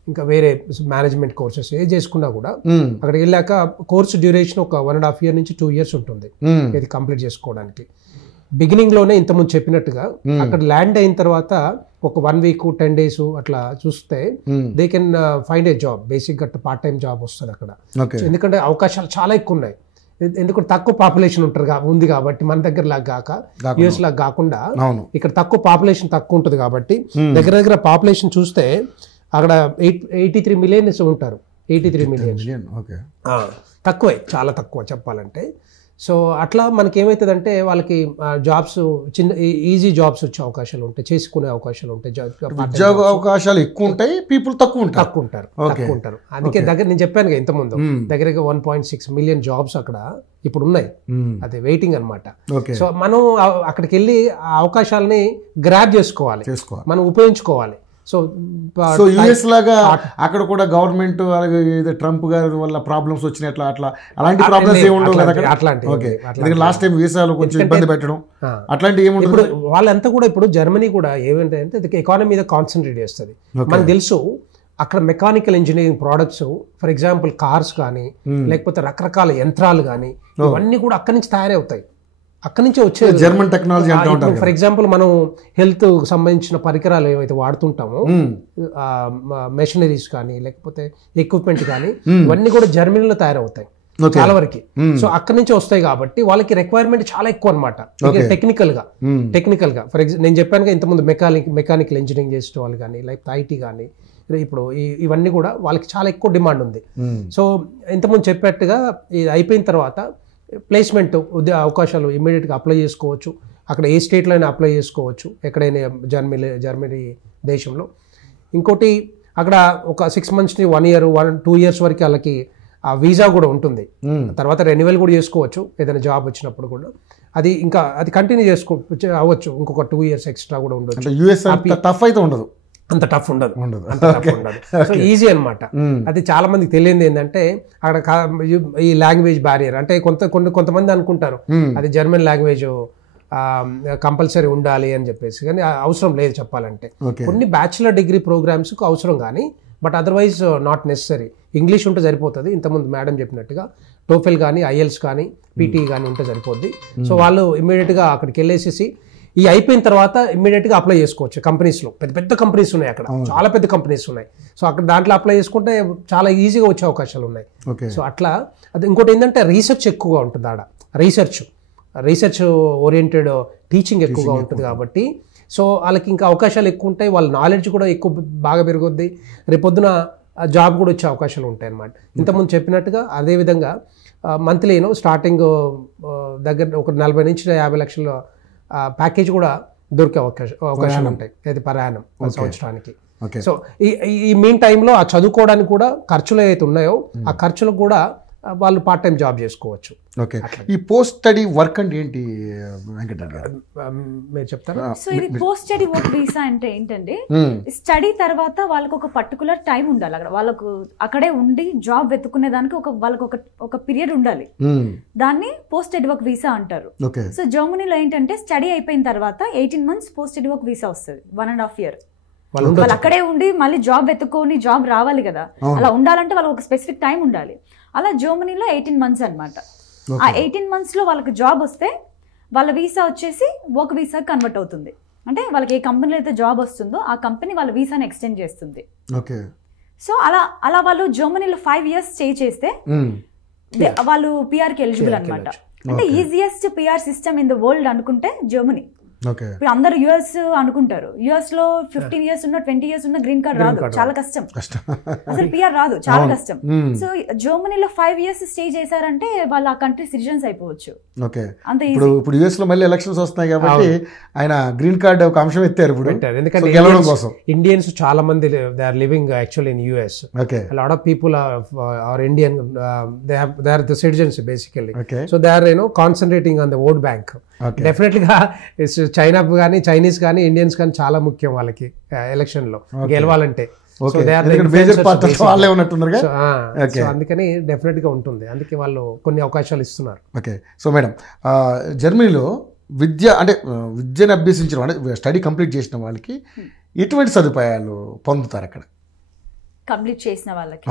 ఇంకా వేరే మేనేజ్మెంట్ కోర్సెస్ ఏ చేసుకున్నా కూడా అక్కడికి వెళ్ళాక కోర్సు డ్యూరేషన్ ఒక 1.5 year నుంచి 2 years ఉంటుంది ఇది కంప్లీట్ చేసుకోవడానికి. బిగినింగ్ లోనే ఇంతకుముందు చెప్పినట్టుగా అక్కడ ల్యాండ్ అయిన తర్వాత ఒక 1 week 10 days అట్లా చూస్తే they can find A job. Basic గా పార్ట్ టైం జాబ్ వస్తుంది అక్కడ. ఎందుకంటే అవకాశాలు చాలా ఎక్కువ ఉన్నాయి. ఎందుకంటే తక్కువ పాపులేషన్ ఉంది కాబట్టి మన దగ్గర లాగా కాక యూఎస్ లాగా కాకుండా ఇక్కడ పాపులేషన్ తక్కువ ఉంటుంది కాబట్టి దగ్గర పాపులేషన్ చూస్తే అక్కడ 83 million ఉంటారు. 83 million తక్కువే, చాలా తక్కువ చెప్పాలంటే. సో అట్లా మనకి ఏమవుతుందంటే వాళ్ళకి జాబ్స్ ఈజీ జాబ్స్ వచ్చే అవకాశాలు ఉంటాయి, చేసుకునే అవకాశాలు ఉంటాయి. ఉద్యోగ అవకాశాలు ఎక్కువ ఉంటాయి, పీపుల్ తక్కువ ఉంటారు. అందుకే నేను చెప్పాను ఇంతకుముందు దగ్గరగా 1.6 million జాబ్స్ అక్కడ ఇప్పుడు ఉన్నాయి. అది వెయిటింగ్ అనమాట. సో మనం అక్కడికి వెళ్ళి ఆ అవకాశాలని గ్రాబ్ చేసుకోవాలి, మనం ఉపయోగించుకోవాలి. సో యుఎస్ లాగా అక్కడ కూడా గవర్నమెంట్ ట్రంప్ గారి వల్ల ప్రాబ్లమ్స్ వచ్చినాయి, అలాంటి ప్రాబ్లమ్స్ ఏమి ఉండవు కదా అక్కడ? లాస్ట్ టైం వీసాలు కొంచెం ఇబ్బంది పెట్టడం అట్లాంటివి ఏమి ఉండదు. వాళ్ళంతా కూడా ఇప్పుడు జర్మనీ కూడా ఏమంటే ఎకానమీ మీద కాన్సన్ట్రేట్ చేస్తుంది. మనకు తెలుసు అక్కడ mechanical engineering products, for example cars కానీ, లేకపోతే రకరకాల యంత్రాలు కానీ, ఇవన్నీ కూడా అక్కడి నుంచి తయారవుతాయి. అక్కడి నుంచే వచ్చేది జర్మన్ టెక్నాలజీ. ఫర్ ఎగ్జాంపుల్ మనం హెల్త్ సంబంధించిన పరికరాలు ఏవైతే వాడుతుంటామో, మెషినరీస్ కానీ లేకపోతే ఎక్విప్మెంట్ కానీ, ఇవన్నీ కూడా జర్మనీలో తయారవుతాయి చాలా వరకు. సో అక్కడి నుంచి వస్తాయి కాబట్టి వాళ్ళకి రిక్వైర్మెంట్ చాలా ఎక్కువ అనమాట. టెక్నికల్ గా ఫర్ ఎగ్జాంపుల్ నేను చెప్పాను ఇంతకుముందు మెకానికల్ ఇంజనీరింగ్ చేసే వాళ్ళు కానీ, లేకపోతే IT కానీ, ఇప్పుడు ఇవన్నీ కూడా వాళ్ళకి చాలా ఎక్కువ డిమాండ్ ఉంది. సో ఇంతకుముందు చెప్పినట్టుగా ఇది అయిపోయిన తర్వాత ప్లేస్మెంట్ అవకాశాలు ఇమ్మీడియట్గా అప్లై చేసుకోవచ్చు. అక్కడ ఏ స్టేట్లో అయినా అప్లై చేసుకోవచ్చు, ఎక్కడైనా జర్మనీ దేశంలో. ఇంకోటి అక్కడ ఒక 6 months నుంచి 1 year 2 years వరకు వాళ్ళకి ఆ వీసా కూడా ఉంటుంది. తర్వాత రెన్యువల్ కూడా చేసుకోవచ్చు ఏదైనా జాబ్ వచ్చినప్పుడు కూడా. అది కంటిన్యూ అవ్వచ్చు, ఇంకొక 2 years ఎక్స్ట్రా కూడా ఉండొచ్చు. టఫ్ అయితే ఉండదు, అంత టఫ్ ఉండదు. సో ఈజీ అనమాట. అది చాలా మందికి తెలియదు ఏంటంటే అక్కడ ఈ లాంగ్వేజ్ బ్యారియర్ అంటే కొంతమంది అనుకుంటారు అది జర్మన్ లాంగ్వేజ్ కంపల్సరీ ఉండాలి అని చెప్పేసి, కానీ అవసరం లేదు చెప్పాలంటే. కొన్ని బ్యాచిలర్ డిగ్రీ ప్రోగ్రామ్స్ కు అవసరం కానీ, but otherwise not necessary. English ఉంటే సరిపోతుంది. ఇంతకుముందు మేడం చెప్పినట్టుగా TOEFL కానీ, IELTS కానీ, PT కానీ ఉంటే సరిపోద్ది. సో వాళ్ళు ఇమ్మీడియట్గా అక్కడికి వెళ్ళేసేసి ఈ అయిపోయిన తర్వాత ఇమ్మీడియట్గా అప్లై చేసుకోవచ్చు. కంపెనీస్లో పెద్ద కంపెనీస్ ఉన్నాయి, అక్కడ చాలా పెద్ద కంపెనీస్ ఉన్నాయి. సో అక్కడ దాంట్లో అప్లై చేసుకుంటే చాలా ఈజీగా వచ్చే అవకాశాలు ఉన్నాయి. సో అట్లా అది ఇంకోటి ఏంటంటే రీసెర్చ్ ఎక్కువగా ఉంటుంది ఆడ. రీసెర్చ్ ఓరియంటెడ్ టీచింగ్ ఎక్కువగా ఉంటుంది కాబట్టి సో వాళ్ళకి ఇంకా అవకాశాలు ఎక్కువ ఉంటాయి. వాళ్ళ నాలెడ్జ్ కూడా బాగా పెరుగుద్ది. రేపొద్దున జాబ్ కూడా వచ్చే అవకాశాలు ఉంటాయి అన్నమాట. ఇంతకుముందు చెప్పినట్టుగా అదేవిధంగా మంత్లీను స్టార్టింగ్ దగ్గర ఒక 40 నుంచి 50 లక్షల ప్యాకేజ్ కూడా దొరికే అవకాశాలు ఉంటాయి. అది పర్ యానం సంవత్సరానికి. సో ఈ మీన్ టైంలో ఆ చదువుకోవడానికి కూడా ఖర్చులు ఏవైతే ఉన్నాయో ఆ ఖర్చులకు కూడా వాళ్ళు పార్ట్ టైం జాబ్ చేసుకోవచ్చు. ఓకే, ఈ పోస్ట్ స్టడీ వర్క్ అంటే ఏంటి వెంకటరెడ్డి గారు మీరు చెప్తారా? సో ఇది పోస్ట్ స్టడీ వర్క్ వీసా అంటే ఏంటండి, స్టడీ తర్వాత వాళ్ళకి ఒక పర్టికులర్ టైం ఉండాలి అక్కడ, వాళ్ళకు అక్కడే ఉండి జాబ్ వెతుకునే దానికి వాళ్ళకి ఒక పీరియడ్ ఉండాలి, దాన్ని పోస్ట్ స్టడీ వర్క్ వీసా అంటారు. సో జర్మనీలో ఏంటంటే స్టడీ అయిపోయిన తర్వాత 18 months post study work visa వస్తుంది, 1.5 year. వాళ్ళు అక్కడే ఉండి మళ్ళీ జాబ్ వెతుక్కొని జాబ్ రావాలి కదా, అలా ఉండాలంటే వాళ్ళకి ఒక స్పెసిఫిక్ టైం ఉండాలి. అలా జర్మనీలో 18 months అనమాట. ఆ 18 months లో వాళ్ళకి జాబ్ వస్తే వాళ్ళ వీసా వచ్చేసి వర్క్ వీసా కన్వర్ట్ అవుతుంది. అంటే వాళ్ళకి ఏ కంపెనీలో అయితే జాబ్ వస్తుందో ఆ కంపెనీ వాళ్ళ వీసాని ఎక్స్టెండ్ చేస్తుంది. సో అలా వాళ్ళు జర్మనీలో 5 years స్టే చేస్తే వాళ్ళు పిఆర్కి ఎలిజిబుల్ అనమాట. అంటే easiest PR system in the world అనుకుంటే జర్మనీ. ఇప్పుడు అందరు యుఎస్ అనుకుంటారు, యుఎస్ లో 15 years ఉన్న 20 years ఉన్న గ్రీన్ కార్డ్ రాదు, చాలా కష్టం, అసలు పిఆర్ రాదు, చాలా కష్టం. సో జర్మనీలో 5 years స్టే చేశారంటే వాళ్ళు ఆ కంట్రీ సిటిజన్స్ అయిపోవచ్చు. అంత ఇప్పుడు యుఎస్ లో మళ్ళీ ఎలక్షన్స్ వస్తున్నాయి కాబట్టి ఆయన గ్రీన్ కార్డ్ ఒక అంశం ఎత్తారు ఇప్పుడు, ఎందుకంటే ఇండియన్స్ చాలా మంది they are living actually in US. Lot of people are Indian, they are the citizens basically. So they are concentrating on the vote bank. Definitely గా చైనా కానీ చైనీస్ కానీ ఇండియన్స్ కానీ చాలా ముఖ్యం వాళ్ళకి ఎలక్షన్ లో గెలవాలంటే. అందుకని డెఫినెట్ గా ఉంటుంది, అందుకే వాళ్ళు కొన్ని అవకాశాలు ఇస్తున్నారు. ఓకే, సో మేడం జర్మనీలో విద్యను అభ్యసించిన అంటే స్టడీ కంప్లీట్ చేసిన వాళ్ళకి ఎటువంటి సదుపాయాలు పొందుతారు అక్కడ? కంప్లీట్ చేసిన వాళ్ళకి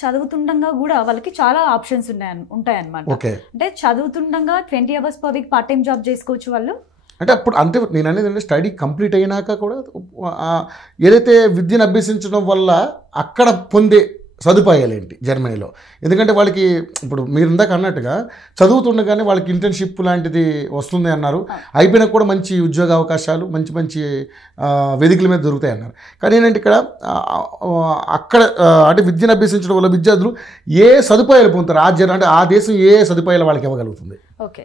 చదువుతుండగా కూడా వాళ్ళకి చాలా ఆప్షన్స్ ఉంటాయన్నమాట. అంటే చదువుతుండగా 20 hours per week part time job చేసుకోవచ్చు వాళ్ళు. అంటే అప్పుడు అంటే నేను అనేది స్టడీ కంప్లీట్ అయినాక కూడా ఏదైతే విద్యను అభ్యసించడం వల్ల అక్కడ పొందే సదుపాయాలు ఏంటి జర్మనీలో? ఎందుకంటే వాళ్ళకి ఇప్పుడు మీరు ఇందాక అన్నట్టుగా చదువుతుండగానే వాళ్ళకి ఇంటర్న్షిప్ లాంటిది వస్తుంది అన్నారు, అయిపోయినా కూడా మంచి ఉద్యోగ అవకాశాలు మంచి మంచి వేదికల మీద దొరుకుతాయి అన్నారు. కానీ ఏంటంటే ఇక్కడ అక్కడ అంటే విద్యను అభ్యసించడం వల్ల విద్యార్థులు ఏ సదుపాయాలు పొందుతారు? అంటే ఆ దేశం ఏ సదుపాయాలు వాళ్ళకి ఇవ్వగలుగుతుంది? ఓకే,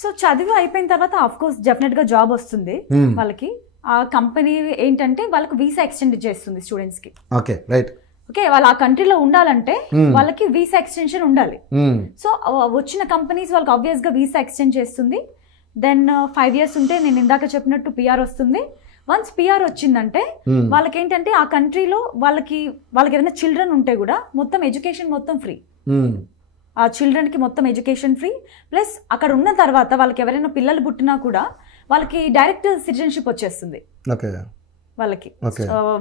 సో చదువు అయిపోయిన తర్వాత ఆఫ్ కోర్స్ డెఫినెట్ గా జాబ్ వస్తుంది వాళ్ళకి. ఆ కంపెనీ ఏంటంటే వాళ్ళకి వీసా ఎక్స్టెండ్ చేస్తుంది స్టూడెంట్స్ కి. Okay, right. ఓకే, వాళ్ళు ఆ కంట్రీలో ఉండాలంటే వాళ్ళకి వీసా ఎక్స్టెన్షన్ ఉండాలి. సో వచ్చిన కంపెనీస్ వాళ్ళకి ఆబ్వియస్ గా వీసా ఎక్స్టెండ్ చేస్తుంది. దెన్ 5 years ఉంటే నేను ఇందాక చెప్పినట్టు పిఆర్ వస్తుంది. వన్స్ పిఆర్ వచ్చిందంటే వాళ్ళకి ఏంటంటే ఆ కంట్రీలో వాళ్ళకి ఏదైనా చిల్డ్రన్ ఉంటే కూడా మొత్తం ఎడ్యుకేషన్ మొత్తం ఫ్రీ. ఆ చిల్డ్రన్కి మొత్తం ఎడ్యుకేషన్ ఫ్రీ. ప్లస్ అక్కడ ఉన్న తర్వాత వాళ్ళకి ఎవరైనా పిల్లలు పుట్టినా కూడా వాళ్ళకి డైరెక్ట్ సిటిజన్షిప్ వచ్చేస్తుంది. వాళ్ళకి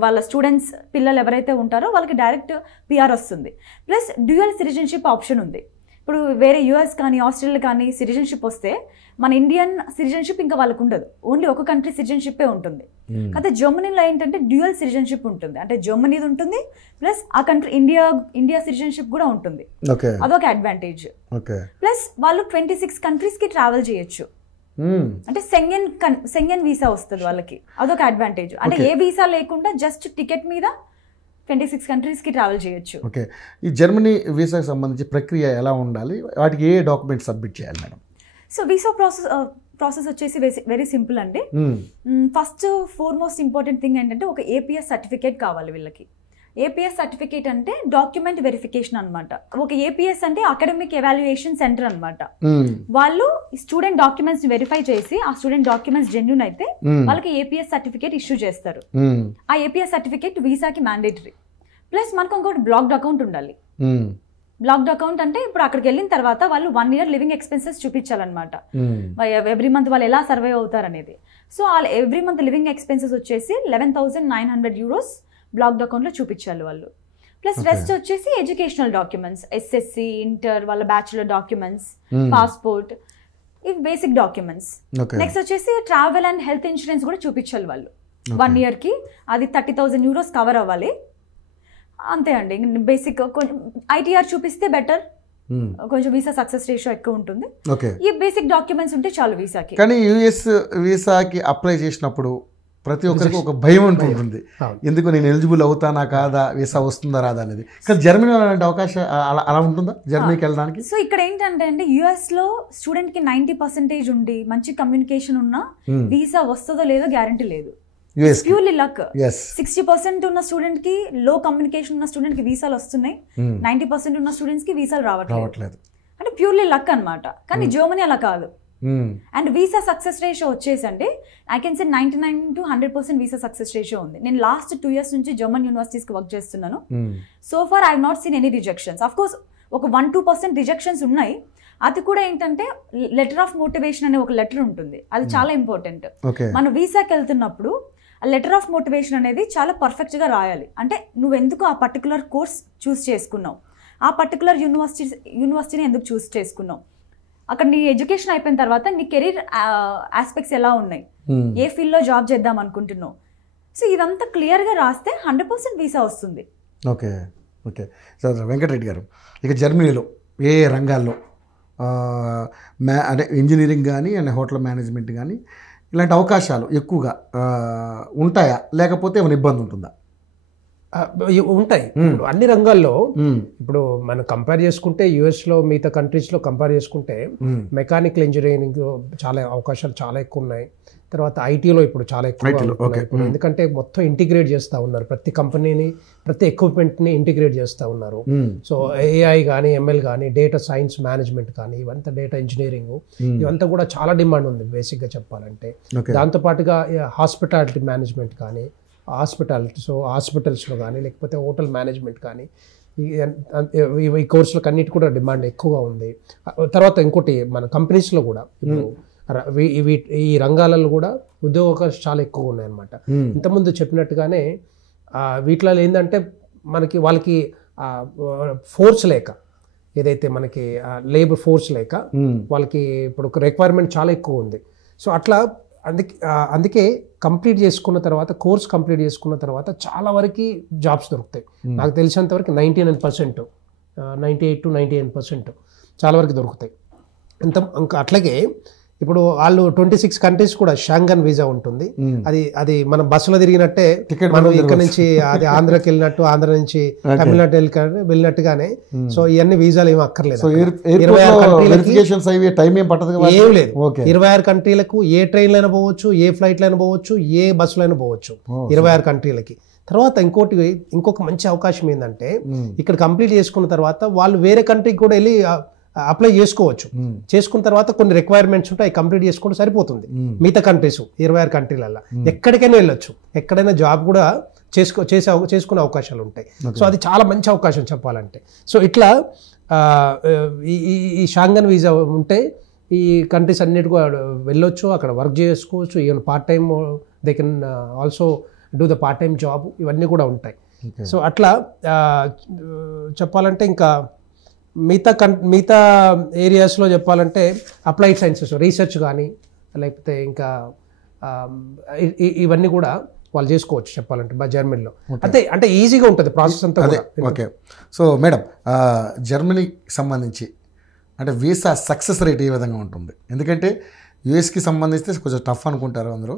వాళ్ళ స్టూడెంట్స్ పిల్లలు ఎవరైతే ఉంటారో వాళ్ళకి డైరెక్ట్ పిఆర్ వస్తుంది. ప్లస్ డ్యూయల్ సిటిజన్షిప్ ఆప్షన్ ఉంది. ఇప్పుడు వేరే యుఎస్ కానీ ఆస్ట్రేలియా కానీ సిటిజన్షిప్ వస్తే మన ఇండియన్ సిటిజన్షిప్ ఇంకా వాళ్ళకు ఉండదు, ఓన్లీ ఒక కంట్రీ సిటిజన్షిప్పే ఉంటుంది. అయితే జర్మనీలో ఏంటంటే డ్యూయల్ సిటిజన్షిప్ ఉంటుంది, అంటే జర్మనీది ఉంటుంది ప్లస్ ఆ కంట్రీ ఇండియా సిటిజన్షిప్ కూడా ఉంటుంది, అదొక అడ్వాంటేజ్. ప్లస్ వాళ్ళు 26 countries కి ట్రావెల్ చేయొచ్చు, అంటే సెంగెన్ వీసా వస్తుంది వాళ్ళకి, అదొక అడ్వాంటేజ్. అంటే ఏ వీసా లేకుండా జస్ట్ టికెట్ మీద 26 countries కి ట్రావెల్ చేయొచ్చు. ఓకే, ఈ జర్మనీ వీసాకి సంబంధించి ప్రక్రియ ఎలా ఉండాలి? వాటికి ఏ డాక్యుమెంట్ సబ్మిట్ చేయాలి మేడం? సో వీసా ప్రాసెస్ వచ్చేసి వెరీ సింపుల్ అండి. ఫస్ట్ ఫోర్మోస్ట్ ఇంపార్టెంట్ థింగ్ ఏంటంటే ఒక ఏపీఎస్ సర్టిఫికేట్ కావాలి వీళ్ళకి. ఏపీఎస్ సర్టిఫికేట్ అంటే డాక్యుమెంట్ వెరిఫికేషన్ అనమాట. ఒక ఏపీఎస్ అంటే అకాడమిక్ ఎవాల్యుయేషన్ సెంటర్ అనమాట. వాళ్ళు స్టూడెంట్ డాక్యుమెంట్స్ వెరిఫై చేసి ఆ స్టూడెంట్ డాక్యుమెంట్స్ జెన్యూన్ అయితే వాళ్ళకి ఏపీఎస్ సర్టిఫికేట్ ఇష్యూ చేస్తారు. ఆ ఏపీఎస్ సర్టిఫికేట్ వీసాకి మ్యాండేటరీ. ప్లస్ మనకు ఇంకోటి బ్లాక్డ్ అకౌంట్ ఉండాలి. బ్లాక్డ్ అకౌంట్ అంటే ఇప్పుడు అక్కడికి వెళ్ళిన తర్వాత వాళ్ళు 1 year లివింగ్ ఎక్స్పెన్సెస్ చూపించాలన్నమాట. ఎవ్రీ మంత్ వాళ్ళు ఎలా సర్వైవ్ అవుతారు అనేది. So every month living expenses వచ్చేసి 11,900 euros బ్లాక్డ్ అకౌంట్ లో చూపించాలి వాళ్ళు. ప్లస్ రెస్ట్ వచ్చేసి ఎడ్యుకేషనల్ డాక్యుమెంట్స్, ఎస్ఎస్సి, ఇంటర్, వాళ్ళ బ్యాచులర్ డాక్యుమెంట్స్, పాస్పోర్ట్, ఇవి బేసిక్ డాక్యుమెంట్స్. నెక్స్ట్ వచ్చేసి ట్రావెల్ అండ్ హెల్త్ ఇన్సూరెన్స్ కూడా చూపించాలి వాళ్ళు. 1 year కి అది 30,000 euros కవర్ అవ్వాలి. అంతే అండి, బేసిక్. కొంచెం ఐటీఆర్ చూపిస్తే బెటర్, కొంచెం వీసా సక్సెస్ రేషియో ఎక్కువ ఉంటుంది. ఈ బేసిక్ డాక్యుమెంట్స్ ఉంటే చాలు వీసాకి. కానీ యుఎస్ వీసాకి అప్లై చేసినప్పుడు ప్రతి ఒక్కరికి ఒక భయం ఉంటుంది, ఎందుకు నేను ఎలిజిబుల్ అవుతానా కాదా, వీసా వస్తుందా రాదా అనేది. కానీ జర్మనీ అలాంటి అవకాశం అలా ఉంటుందా జర్మనీకి వెళ్ళడానికి? సో ఇక్కడ ఏంటంటే అండి, యుఎస్ లో స్టూడెంట్ కి 90% ఉండి మంచి కమ్యూనికేషన్ ఉన్నా వీసా వస్తుందో లేదో గ్యారంటీ లేదు. Purely luck. 60% ఉన్న స్టూడెంట్ కి, లో కమ్యూనికేషన్ ఉన్న స్టూడెంట్ కి వీసాలు వస్తున్నాయి, 90% ఉన్న స్టూడెంట్స్ కి వీసాలు రావట్లేదు. అంటే ప్యూర్లీ లక్ అన్నమాట. కానీ జర్మనీ అలా కాదు. అండ్ వీసా సక్సెస్ రేషియో వచ్చేసండి I can say 99 to 100% visa success ratio ఉంది. నేను లాస్ట్ 2 years నుంచి జర్మన్ యూనివర్సిటీస్ కి వర్క్ చేస్తున్నాను. So far I have not seen any rejections. Of course ఒక 1-2% రిజెక్షన్స్ ఉన్నాయి. అది కూడా ఏంటంటే లెటర్ ఆఫ్ మోటివేషన్ అనే ఒక లెటర్ ఉంటుంది, అది చాలా ఇంపార్టెంట్. మనం వీసాకి వెళ్తున్నప్పుడు ఆ లెటర్ ఆఫ్ మోటివేషన్ అనేది చాలా పర్ఫెక్ట్ గా రాయాలి. అంటే నువ్వు ఎందుకు ఆ పర్టికులర్ కోర్స్ చూస్ చేసుకున్నావు, ఆ పర్టికులర్ యూనివర్సిటీని ఎందుకు చూస్ చేసుకున్నావు, అక్కడ నీ ఎడ్యుకేషన్ అయిపోయిన తర్వాత నీ కెరీర్ ఆస్పెక్ట్స్ ఎలా ఉన్నాయి, ఏ ఫీల్డ్ లో జాబ్ చేద్దాం అనుకుంటున్నావు. సో ఇదంతా క్లియర్ గా రాస్తే 100% వీసా వస్తుంది. Okay okay sir. వెంకటరెడ్డి గారు, ఇక జర్మనీలో ఏ రంగాల్లో అంటే ఇంజనీరింగ్ కానీ అండ్ హోటల్ మేనేజ్మెంట్ కానీ ఇలాంటి అవకాశాలు ఎక్కువగా ఉంటాయా, లేకపోతే ఏమైనా ఇబ్బంది ఉంటుందా? ఉంటాయి. అన్ని రంగాల్లో ఇప్పుడు మనం కంపేర్ చేసుకుంటే యుఎస్లో మిగతా కంట్రీస్లో కంపేర్ చేసుకుంటే మెకానికల్ ఇంజనీరింగ్ చాలా అవకాశాలు చాలా ఎక్కువ ఉన్నాయి. తర్వాత ఐటీలో ఇప్పుడు చాలా ఎక్కువ, ఎందుకంటే మొత్తం ఇంటిగ్రేట్ చేస్తూ ఉన్నారు, ప్రతి కంపెనీని ప్రతి ఎక్విప్మెంట్ని ఇంటిగ్రేట్ చేస్తూ ఉన్నారు. సో ఏఐ కానీ ఎంఎల్ కానీ డేటా సైన్స్ మేనేజ్మెంట్ కానీ ఇవంతా డేటా ఇంజనీరింగ్ ఇవంతా కూడా చాలా డిమాండ్ ఉంది బేసిక్గా చెప్పాలంటే. దాంతోపాటుగా హాస్పిటాలిటీ మేనేజ్మెంట్ కానీ సో హాస్పిటల్స్లో కానీ లేకపోతే హోటల్ మేనేజ్మెంట్ కానీ ఈ కోర్సులకు అన్నిటి కూడా డిమాండ్ ఎక్కువగా ఉంది. తర్వాత ఇంకోటి మన కంపెనీస్లో కూడా ఈ రంగాలలో కూడా ఉద్యోగ అవకాశాలు చాలా ఎక్కువ ఉన్నాయన్నమాట. ఇంతకుముందు చెప్పినట్టుగానే వీటిలో ఏంటంటే వాళ్ళకి ఫోర్స్ లేక, ఏదైతే మనకి లేబర్ ఫోర్స్ లేక వాళ్ళకి ఇప్పుడు రిక్వైర్మెంట్ చాలా ఎక్కువ ఉంది. సో అట్లా అందుకే కంప్లీట్ చేసుకున్న తర్వాత, కోర్స్ కంప్లీట్ చేసుకున్న తర్వాత చాలా వరకు జాబ్స్ దొరుకుతాయి. నాకు తెలిసినంత వరకు 99%, 98 to 99% చాలా వరకు దొరుకుతాయి. ఇంకా అట్లాగే ఇప్పుడు వాళ్ళు 26 కంట్రీస్ కూడా షాంగన్ వీసా ఉంటుంది. అది మనం బస్సులో తిరిగినట్టే, మనం ఇక్కడ నుంచి అది ఆంధ్రాకి వెళ్ళినట్టు, ఆంధ్ర నుంచి తమిళనాడు వెళ్ళినట్టుగానే. సో ఇవన్నీ వీసాలు ఏమి అక్కర్లేదు. 26 కంట్రీలకు ఏ ట్రైన్లో అయినా పోవచ్చు, ఏ ఫ్లైట్లో అయినా పోవచ్చు, ఏ బస్సులో అయినా పోవచ్చు 26 కంట్రీలకి. తర్వాత ఇంకొక మంచి అవకాశం ఏంటంటే, ఇక్కడ కంప్లీట్ చేసుకున్న తర్వాత వాళ్ళు వేరే కంట్రీకి కూడా వెళ్ళి అప్లై చేసుకోవచ్చు. చేసుకున్న తర్వాత కొన్ని రిక్వైర్మెంట్స్ ఉంటాయి, కంప్లీట్ చేసుకుంటే సరిపోతుంది. మిగతా కంట్రీస్ 26 కంట్రీలలో ఎక్కడికైనా వెళ్ళొచ్చు, ఎక్కడైనా జాబ్ కూడా చేసుకునే అవకాశాలు ఉంటాయి. సో అది చాలా మంచి అవకాశం చెప్పాలంటే. సో ఇట్లా ఈ షాంగన్ వీసా ఉంటే ఈ కంట్రీస్ అన్నిటి కూడా వెళ్ళొచ్చు, అక్కడ వర్క్ చేసుకోవచ్చు. Even part time they can also do the part time job, ఇవన్నీ కూడా ఉంటాయి. సో అట్లా చెప్పాలంటే ఇంకా మిగతా ఏరియాస్లో చెప్పాలంటే అప్లైడ్ సైన్సెస్ రీసెర్చ్ కానీ లేకపోతే ఇంకా ఇవన్నీ కూడా వాళ్ళు చేసుకోవచ్చు చెప్పాలంటే జర్మనీలో. అంటే ఈజీగా ఉంటుంది ప్రాసెస్ అంతా. ఓకే. సో మేడం, జర్మనీకి సంబంధించి అంటే వీసా సక్సెస్ రేట్ ఏ విధంగా ఉంటుంది? ఎందుకంటే యూఎస్కి సంబంధిస్తే కొంచెం టఫ్ అనుకుంటారు అందరూ.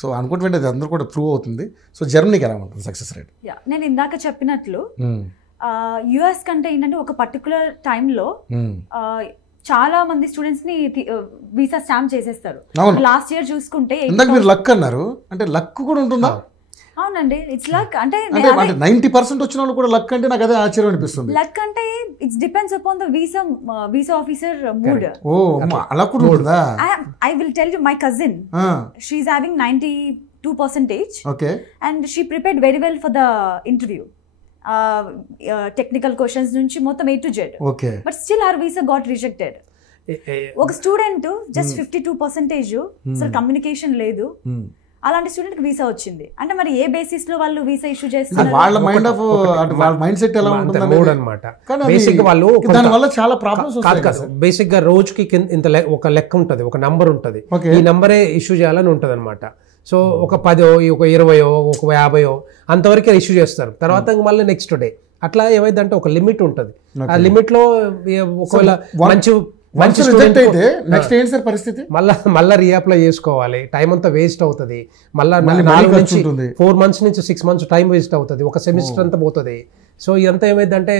సో అనుకుంటుంటే అది అందరూ కూడా ప్రూవ్ అవుతుంది. సో జర్మనీకి ఎలా ఉంటుంది సక్సెస్ రేట్? నేను ఇందాక చెప్పినట్లు యుఎస్ కంటే ఏంటంటే ఒక పర్టికులర్ టైంలో చాలా మంది స్టూడెంట్స్ ని వీసా స్టాంప్ చేసేస్తారు. లాస్ట్ ఇయర్ చూసుకుంటే మీరు లక్ అన్నారు, అంటే లక్ కూడా ఉంటుందా? అవునండి, ఇట్స్ లక్. అంటే 90% వచ్చిన వాళ్ళు కూడా లక్ అంటే నాకు అదే ఆశ్చర్యం అనిపిస్తుంది. లక్ అంటే it's depends upon the visa officer mood. ఓ అలా కూడా ఉంటుందా? I will tell you, my cousin, she is having 92%. Okay. And she prepared very well for the interview. Technical questions నుంచి మొత్తం A to Z. Okay. But still her visa got rejected. ఒక student just 52% అసలు communication లేదు, అలాంటి student కి visa వచ్చింది అంటే మరి ఏ బేసిస్ లో వాళ్ళు వీసా ఇష్యూ చేస్తున్నారు? వాళ్ళ మైండ్ సెట్ ఎలా ఉంటుంది అన్నమాట. బేసిక్ గా వాళ్ళు దాని వల్ల చాలా ప్రాబ్లమ్స్ వస్తాయి. బేసిక్ గా రోజుకి ఇంత ఒక లెక్క ఉంటది, ఒక నంబర్ ఉంటది, ఈ నంబరే ఇష్యూ చేయాలని ఉంటది అనమాట. సో ఒక 10, ఒక 20, ఒక 50 అంతవరకే ఇష్యూ చేస్తారు. తర్వాత మళ్ళీ నెక్స్ట్ డే అట్లా ఏమైందంటే ఒక లిమిట్ ఉంటుంది. ఆ లిమిట్ లో ఒకవేళ మంచి స్టూడెంట్ అయితే నెక్స్ట్ ఏంటి సార్ పరిస్థితి? మళ్ళీ రీఅప్లై చేసుకోవాలి, టైం అంతా వేస్ట్ అవుతుంది. మళ్ళీ 4 నుంచి 4 months నుంచి 6 months టైం వేస్ట్ అవుతుంది, ఒక సెమిస్టర్ అంతా పోతుంది. సో ఇదంతా ఏమైందంటే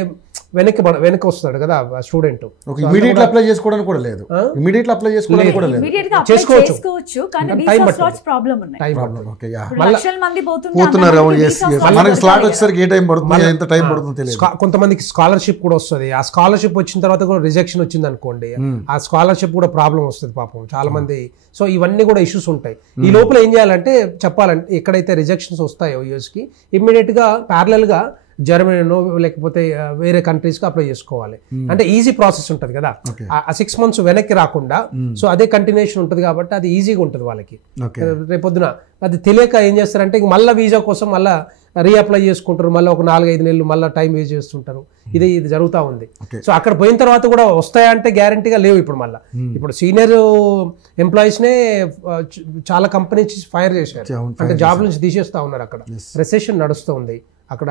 వెనక్కి వస్తాడు కదా స్టూడెంట్. ఇమీడియట్లీ అప్లై చేసుకోవడానికి కూడా లేదు, ఇమీడియట్లీ అప్లై చేసుకోవడానికి కూడా లేదు. ఇమీడియట్ గా అప్లై చేసుకోవచ్చు కానీ వీసా స్లాట్స్ ప్రాబ్లం ఉన్నాయి. ఓకే, యా లక్షల మంది పోతున్నారు. మనకి స్లాట్ వచ్చేసరికి ఏ టైం పడుతుంది, ఎంత టైం పడుతుందో తెలియదు. కొంతమందికి స్కాలర్షిప్ కూడా వస్తుంది. ఆ స్కాలర్షిప్ వచ్చిన తర్వాత కూడా రిజెక్షన్ వచ్చింది అనుకోండి, ఆ స్కాలర్షిప్ కూడా ప్రాబ్లం వస్తుంది పాపం చాలా మంది. సో ఇవన్నీ కూడా ఇష్యూస్ ఉంటాయి. ఈ లోపల ఏం చేయాలంటే చెప్పాలంటే ఎక్కడైతే రిజెక్షన్స్ వస్తాయో యూఎస్ కి ఇమ్మీడియట్ గా ప్యారలల్ గా జర్మనీనో లేకపోతే వేరే కంట్రీస్ కి అప్లై చేసుకోవాలి. అంటే ఈజీ ప్రాసెస్ ఉంటుంది కదా, ఆ 6 months వెనక్కి రాకుండా. సో అదే కంటిన్యూషన్ ఉంటుంది కాబట్టి అది ఈజీగా ఉంటుంది వాళ్ళకి. రేపొద్దున అది తెలియక ఏం చేస్తారంటే మళ్ళీ వీసా కోసం మళ్ళీ రీఅప్లై చేసుకుంటారు, మళ్ళీ ఒక 4-5 నెలలు మళ్ళీ టైం వేస్ట్ చేస్తుంటారు. ఇది జరుగుతూ ఉంది. సో అక్కడ పోయిన తర్వాత కూడా వస్తాయంటే గ్యారంటీగా లేవు. ఇప్పుడు మళ్ళీ ఇప్పుడు సీనియర్ ఎంప్లాయీస్ నే చాలా కంపెనీస్ ఫైర్ చేశారు, అంటే జాబ్ నుంచి తీసేస్తా ఉన్నారు. అక్కడ రెసెషన్ నడుస్తూ ఉంది, అక్కడ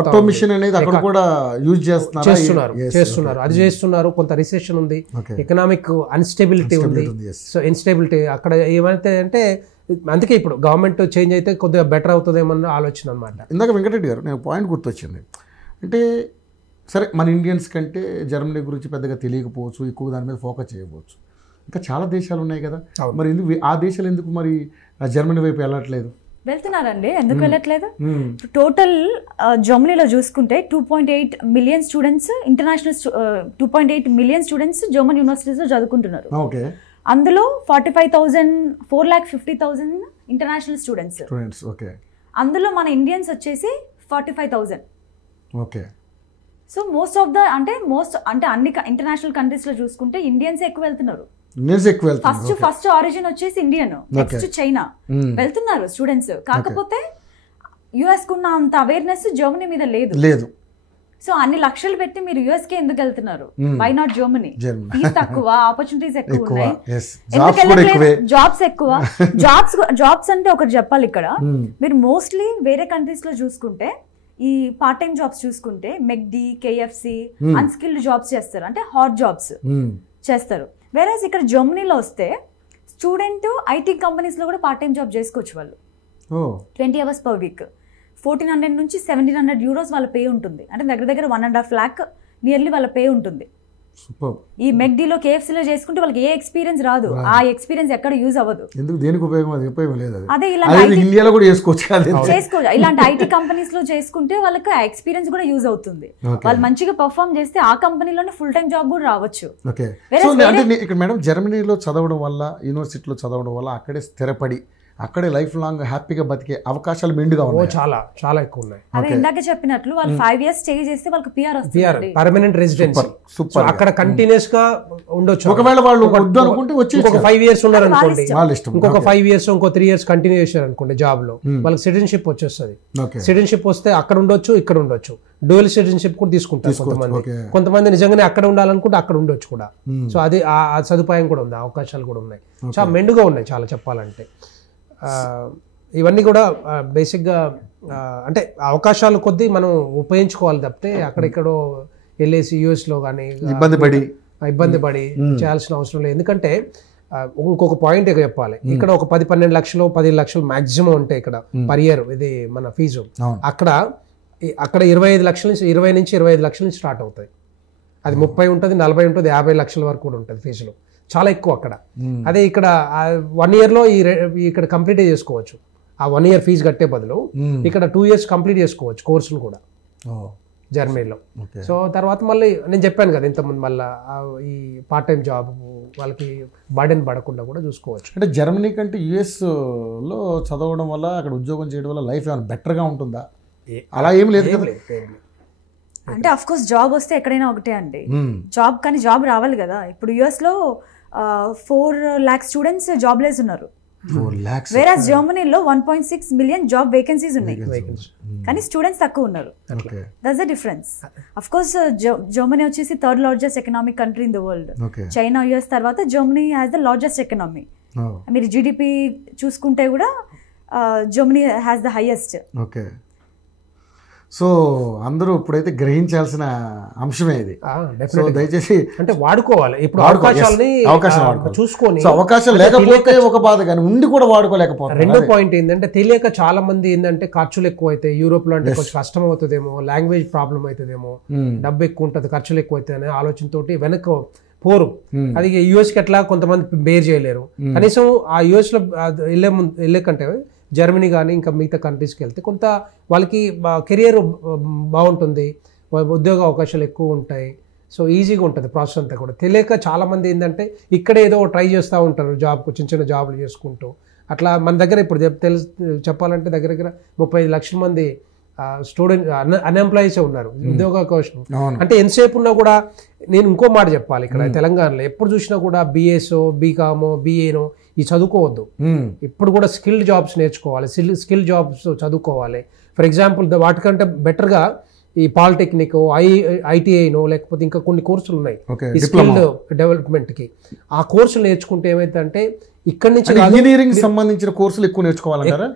ఆటోమేషన్ అనేది అక్కడ కూడా యూజ్ చేస్తున్నారు. అది చేస్తున్నారు. కొంత రిసెషన్ ఉంది, ఎకనామిక్ అన్స్టెబిలిటీ ఉంది. సో ఇన్స్టెబిలిటీ అక్కడ ఏమైతే అంటే అందుకే ఇప్పుడు గవర్నమెంట్ చేంజ్ అయితే కొద్దిగా బెటర్ అవుతుందేమన్న ఆలోచన అనమాట. ఇందాక వెంకటరెడ్డి గారు నేను పాయింట్ గుర్తొచ్చింది. అంటే సరే మన ఇండియన్స్ కంటే జర్మనీ గురించి పెద్దగా తెలియకపోవచ్చు, ఎక్కువ దాని మీద ఫోకస్ చేయకపోవచ్చు. ఇంకా చాలా దేశాలు ఉన్నాయి కదా, మరి ఎందుకు ఆ దేశాలు ఎందుకు మరి జర్మనీ వైపు వెళ్ళట్లేదు? వెళ్తున్నారండి, ఎందుకు వెళ్ళట్లేదు? టోటల్ జర్మనీలో చూసుకుంటే 2.8 million students international 2.8 million students German యూనివర్సిటీస్లో చదువుకుంటున్నారు. అందులో 4,50,000 ఇంటర్నేషనల్ స్టూడెంట్స్. అందులో మన ఇండియన్స్ వచ్చేసి 45,000. సో మోస్ట్ అంటే అన్ని ఇంటర్నేషనల్ కంట్రీస్ లో చూసుకుంటే ఇండియన్స్ ఎక్కువ వెళ్తున్నారు. ఫస్ట్ ఆరిజిన్ వచ్చేసి ఇండియన్, నెక్స్ట్ చైనా వెళ్తున్నారు స్టూడెంట్స్. కాకపోతే యుఎస్ కున్న అంత అవేర్నెస్ జర్మనీ మీద లేదు. సో అన్ని లక్షలు పెట్టి మీరు యుఎస్ కి ఎందుకు వెళ్తున్నారు? Why not Germany? ఫీజ్ తక్కువ, ఆపర్చునిటీస్ ఎక్కువ ఉన్నాయి, జాబ్స్ ఎక్కువ. జాబ్స్ అంటే ఒకటి చెప్పాలి ఇక్కడ, మీరు మోస్ట్లీ వేరే కంట్రీస్ లో చూసుకుంటే ఈ పార్ట్ టైం జాబ్స్ చూసుకుంటే మెక్డీ, కేఎఫ్సి అన్స్కిల్డ్ జాబ్స్ చేస్తారు, అంటే హాట్ జాబ్స్ చేస్తారు. వేరేస్ ఇక్కడ జర్మనీలో వస్తే స్టూడెంట్ ఐటీ కంపెనీస్ లో కూడా పార్ట్ టైం జాబ్ చేసుకోవచ్చు. వాళ్ళు 20 hours per week 1,400 నుంచి 1,700 euros వాళ్ళ పే ఉంటుంది. అంటే దగ్గర 1.5 lakh నియర్లీ వాళ్ళ పే ఉంటుంది. ఈ మెక్డీలో కేఎఫ్సీలో చేసుకుంటే వాళ్ళకి ఏ ఎక్స్పీరియన్స్ రాదు, ఆ ఎక్స్పీరియన్స్ ఎక్కడ యూజ్ అవ్వదు. అదే చేసుకోవచ్చు. ఇలాంటి ఐటీ కంపెనీస్ లో చేసుకుంటే వాళ్ళకి ఆ ఎక్స్పీరియన్స్ కూడా యూజ్ అవుతుంది. వాళ్ళు మంచిగా పర్ఫార్మ్ చేస్తే ఆ కంపెనీలోనే ఫుల్ టైం జాబ్ కూడా రావచ్చు. ఇక్కడ మేడం జర్మనీలో చదవడం వల్ల, యూనివర్సిటీలో చదవడం వల్ల అక్కడే స్థిరపడి అక్కడే లైఫ్ లాంగ్ హ్యాపీగా బతికే అవకాశాలు మెండుగా ఉన్నాయి, చాలా ఎక్కువ ఉన్నాయి. అదే ఇందాక చెప్పినట్లు వాళ్ళు 5 years స్టే చేస్తే వాళ్ళకి పిఆర్ వస్తుంది, పర్మనెంట్ రెసిడెన్సీ. అక్కడ కంటిన్యూస్ గా ఉండొచ్చు. ఒకవేళ వాళ్ళు వద్దు అనుకుంటే వచ్చి ఇంకొక 5 years ఉన్నారు అనుకోండి, ఇంకొక 5 years ఇంకో 3 years కంటిన్యూ చేశారు అనుకోండి జాబ్ లో, వాళ్ళకి సిటిజన్షిప్ వచ్చేస్తుంది. సిటిజన్షిప్ వస్తే అక్కడ ఉండొచ్చు, ఇక్కడ ఉండొచ్చు. డ్యూయల్ సిటిజన్షిప్ కూడా తీసుకుంటారు కొంతమంది నిజంగానే అక్కడ ఉండాలనుకుంటే అక్కడ ఉండొచ్చు కూడా. సో అది ఆ సదుపాయం కూడా ఉంది, అవకాశాలు కూడా ఉన్నాయి, చాలా మెండుగా ఉన్నాయి చాలా చెప్పాలంటే. ఇవన్నీ కూడా బేసిక్గా అంటే అవకాశాలు కొద్దీ మనం ఉపయోగించుకోవాలి తప్పితే అక్కడెక్కడో వెళ్ళేసి యూఎస్లో కానీ ఇబ్బంది పడి చేయాల్సిన అవసరం లేదు. ఎందుకంటే ఇంకొక పాయింట్ చెప్పాలి, ఇక్కడ ఒక 10-12 లక్షలు 15 లక్షలు మాక్సిమం ఉంటాయి ఇక్కడ పర్ ఇయర్ ఇది మన ఫీజు. అక్కడ 25 లక్షల నుంచి 25 లక్షల నుంచి స్టార్ట్ అవుతాయి. అది 30 ఉంటుంది, 40 ఉంటుంది, 50 లక్షల వరకు కూడా ఉంటుంది ఫీజులు, చాలా ఎక్కువ అక్కడ. అదే ఇక్కడ 1 year లో ఇక్కడ కంప్లీట్ చేసుకోవచ్చు. ఆ 1 year ఫీజు కట్టే బదులు ఇక్కడ 2 years కంప్లీట్ చేసుకోవచ్చు కోర్సులు కూడా జర్మనీలో. సో తర్వాత మళ్ళీ నేను చెప్పాను కదా ఇంతకుముందు, మళ్ళీ ఈ పార్ట్ టైం జాబ్ వాళ్ళకి బర్డెన్ పడకుండా కూడా చూసుకోవచ్చు. అంటే జర్మనీ కంటే యుఎస్లో చదవడం వల్ల, అక్కడ ఉద్యోగం చేయడం వల్ల లైఫ్ ఏమైనా బెటర్గా ఉంటుందా? అలా ఏం లేదు కదా. అంటే అఫ్ కోర్స్ జాబ్ వస్తే ఎక్కడైనా ఒకటే అండి జాబ్, కానీ జాబ్ రావాలి కదా. ఇప్పుడు యుఎస్ లో 4 lakh స్టూడెంట్స్ జాబ్ లెస్ ఉన్నారు. వేరే జర్మనీలో 1.6 మిలియన్ జాబ్ వేకెన్సీస్ ఉన్నాయి, కానీ స్టూడెంట్స్ తక్కువ ఉన్నారు. That's the difference. Of course Germany వచ్చేసి 3rd largest economic country in the world. China, US తర్వాత Germany has the largest economy. మీరు జీడిపి చూసుకుంటే కూడా Germany has the highest. So అందరూ ఇప్పుడైతే గ్రహించాల్సిన అంశమే ఇది. సో దయచేసి అంటే వాడుకోవాలి ఇప్పుడు అవకాశాలని చూసుకొని. అవకాశం లేకపోతే ఒక బాధ, కానీ ఉండి కూడా వాడుకోలేకపోతే. రెండో పాయింట్ ఏంటంటే తెలియక చాలా మంది ఏంటంటే ఖర్చులు ఎక్కువ అవుతాయి, యూరోప్ లో అంటే కొంచెం కష్టం అవుతుందేమో, లాంగ్వేజ్ ప్రాబ్లం అవుతుందేమో, డబ్బు ఎక్కువ ఉంటుంది, ఖర్చులు ఎక్కువ అవుతాయి అనే ఆలోచనతోటి వెనక్కి పోరు. అది యుఎస్కి ఎట్లా కొంతమంది బేర్ చేయలేరు. కనీసం ఆ యుఎస్ లో వెళ్ళే కంటే జర్మనీ కానీ ఇంకా మిగతా కంట్రీస్కి వెళ్తే కొంత వాళ్ళకి కెరియర్ బాగుంటుంది, ఉద్యోగ అవకాశాలు ఎక్కువ ఉంటాయి. సో ఈజీగా ఉంటుంది ప్రాసెస్ అంతా కూడా. తెలియక చాలామంది ఏంటంటే ఇక్కడ ఏదో ట్రై చేస్తూ ఉంటారు, జాబ్కు చిన్న చిన్న జాబులు చేసుకుంటూ అట్లా. మన దగ్గర ఇప్పుడు చెప్పాలంటే దగ్గర 35 లక్షల మంది స్టూడెంట్ అన్ఎంప్లాయీసే ఉన్నారు, ఉద్యోగ అవకాశం. అంటే ఎంతసేపు ఉన్నా కూడా నేను ఇంకో మాట చెప్పాలి, ఇక్కడ తెలంగాణలో ఎప్పుడు చూసినా కూడా బిఎస్ఓ, బీకామో, బిఏనో ఈ చదువుకోవద్దు. ఇప్పుడు కూడా స్కిల్డ్ జాబ్స్ నేర్చుకోవాలి, స్కిల్ జాబ్స్ చదువుకోవాలి. ఫర్ ఎగ్జాంపుల్ వాటికంటే బెటర్గా ఈ పాలిటెక్నిక్, ఐటీఐనో లేకపోతే ఇంకా కొన్ని కోర్సులు ఉన్నాయి ఈ స్కిల్ డెవలప్మెంట్కి. ఆ కోర్సులు నేర్చుకుంటే ఏమైందంటే ఇక్కడి నుంచి ఇంజనీరింగ్ సంబంధించిన కోర్సులు ఎక్కువ నేర్చుకోవాలంటారా?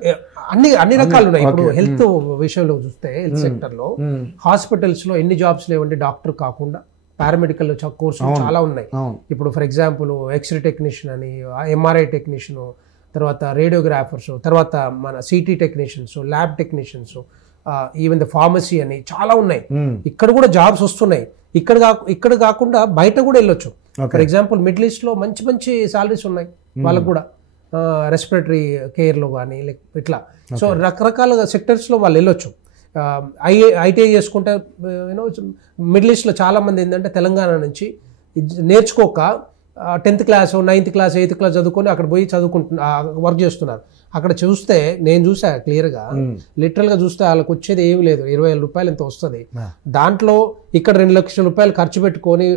అన్ని రకాలు ఉన్నాయి. ఇప్పుడు హెల్త్ విషయంలో చూస్తే హెల్త్ సెక్టర్లో హాస్పిటల్స్లో ఎన్ని జాబ్స్ లేవండి, డాక్టర్ కాకుండా పారామెడికల్ కోర్సులు చాలా ఉన్నాయి. ఇప్పుడు ఫర్ ఎగ్జాంపుల్ ఎక్స్రే టెక్నీషియన్ అని, ఎంఆర్ఐ టెక్నీషియన్, తర్వాత రేడియోగ్రాఫర్స్, తర్వాత మన city technicians, lab technicians, even the pharmacy అని చాలా ఉన్నాయి. ఇక్కడ కూడా జాబ్స్ వస్తున్నాయి. ఇక్కడ కాకుండా బయట కూడా వెళ్ళొచ్చు. ఫర్ ఎగ్జాంపుల్ మిడిల్ ఈస్ట్ లో మంచి మంచి సాలరీస్ ఉన్నాయి వాళ్ళకు కూడా, రెస్పిరేటరీ కేర్లో కానీ ఇట్లా. సో రకరకాల సెక్టర్స్లో వాళ్ళు వెళ్ళొచ్చు. ఐటీఐ చేసుకుంటే యూనో మిడిల్ ఈస్ట్లో చాలామంది ఏంటంటే తెలంగాణ నుంచి నేర్చుకోక 10th class, 9th class, 8th class చదువుకొని అక్కడ పోయి వర్క్ చేస్తున్నారు. అక్కడ చూస్తే నేను చూసా క్లియర్గా, లిటరల్గా చూస్తే వాళ్ళకి వచ్చేది ఏమి లేదు, 20,000 రూపాయలు ఎంత వస్తుంది. దాంట్లో ఇక్కడ 2 లక్షల రూపాయలు ఖర్చు పెట్టుకొని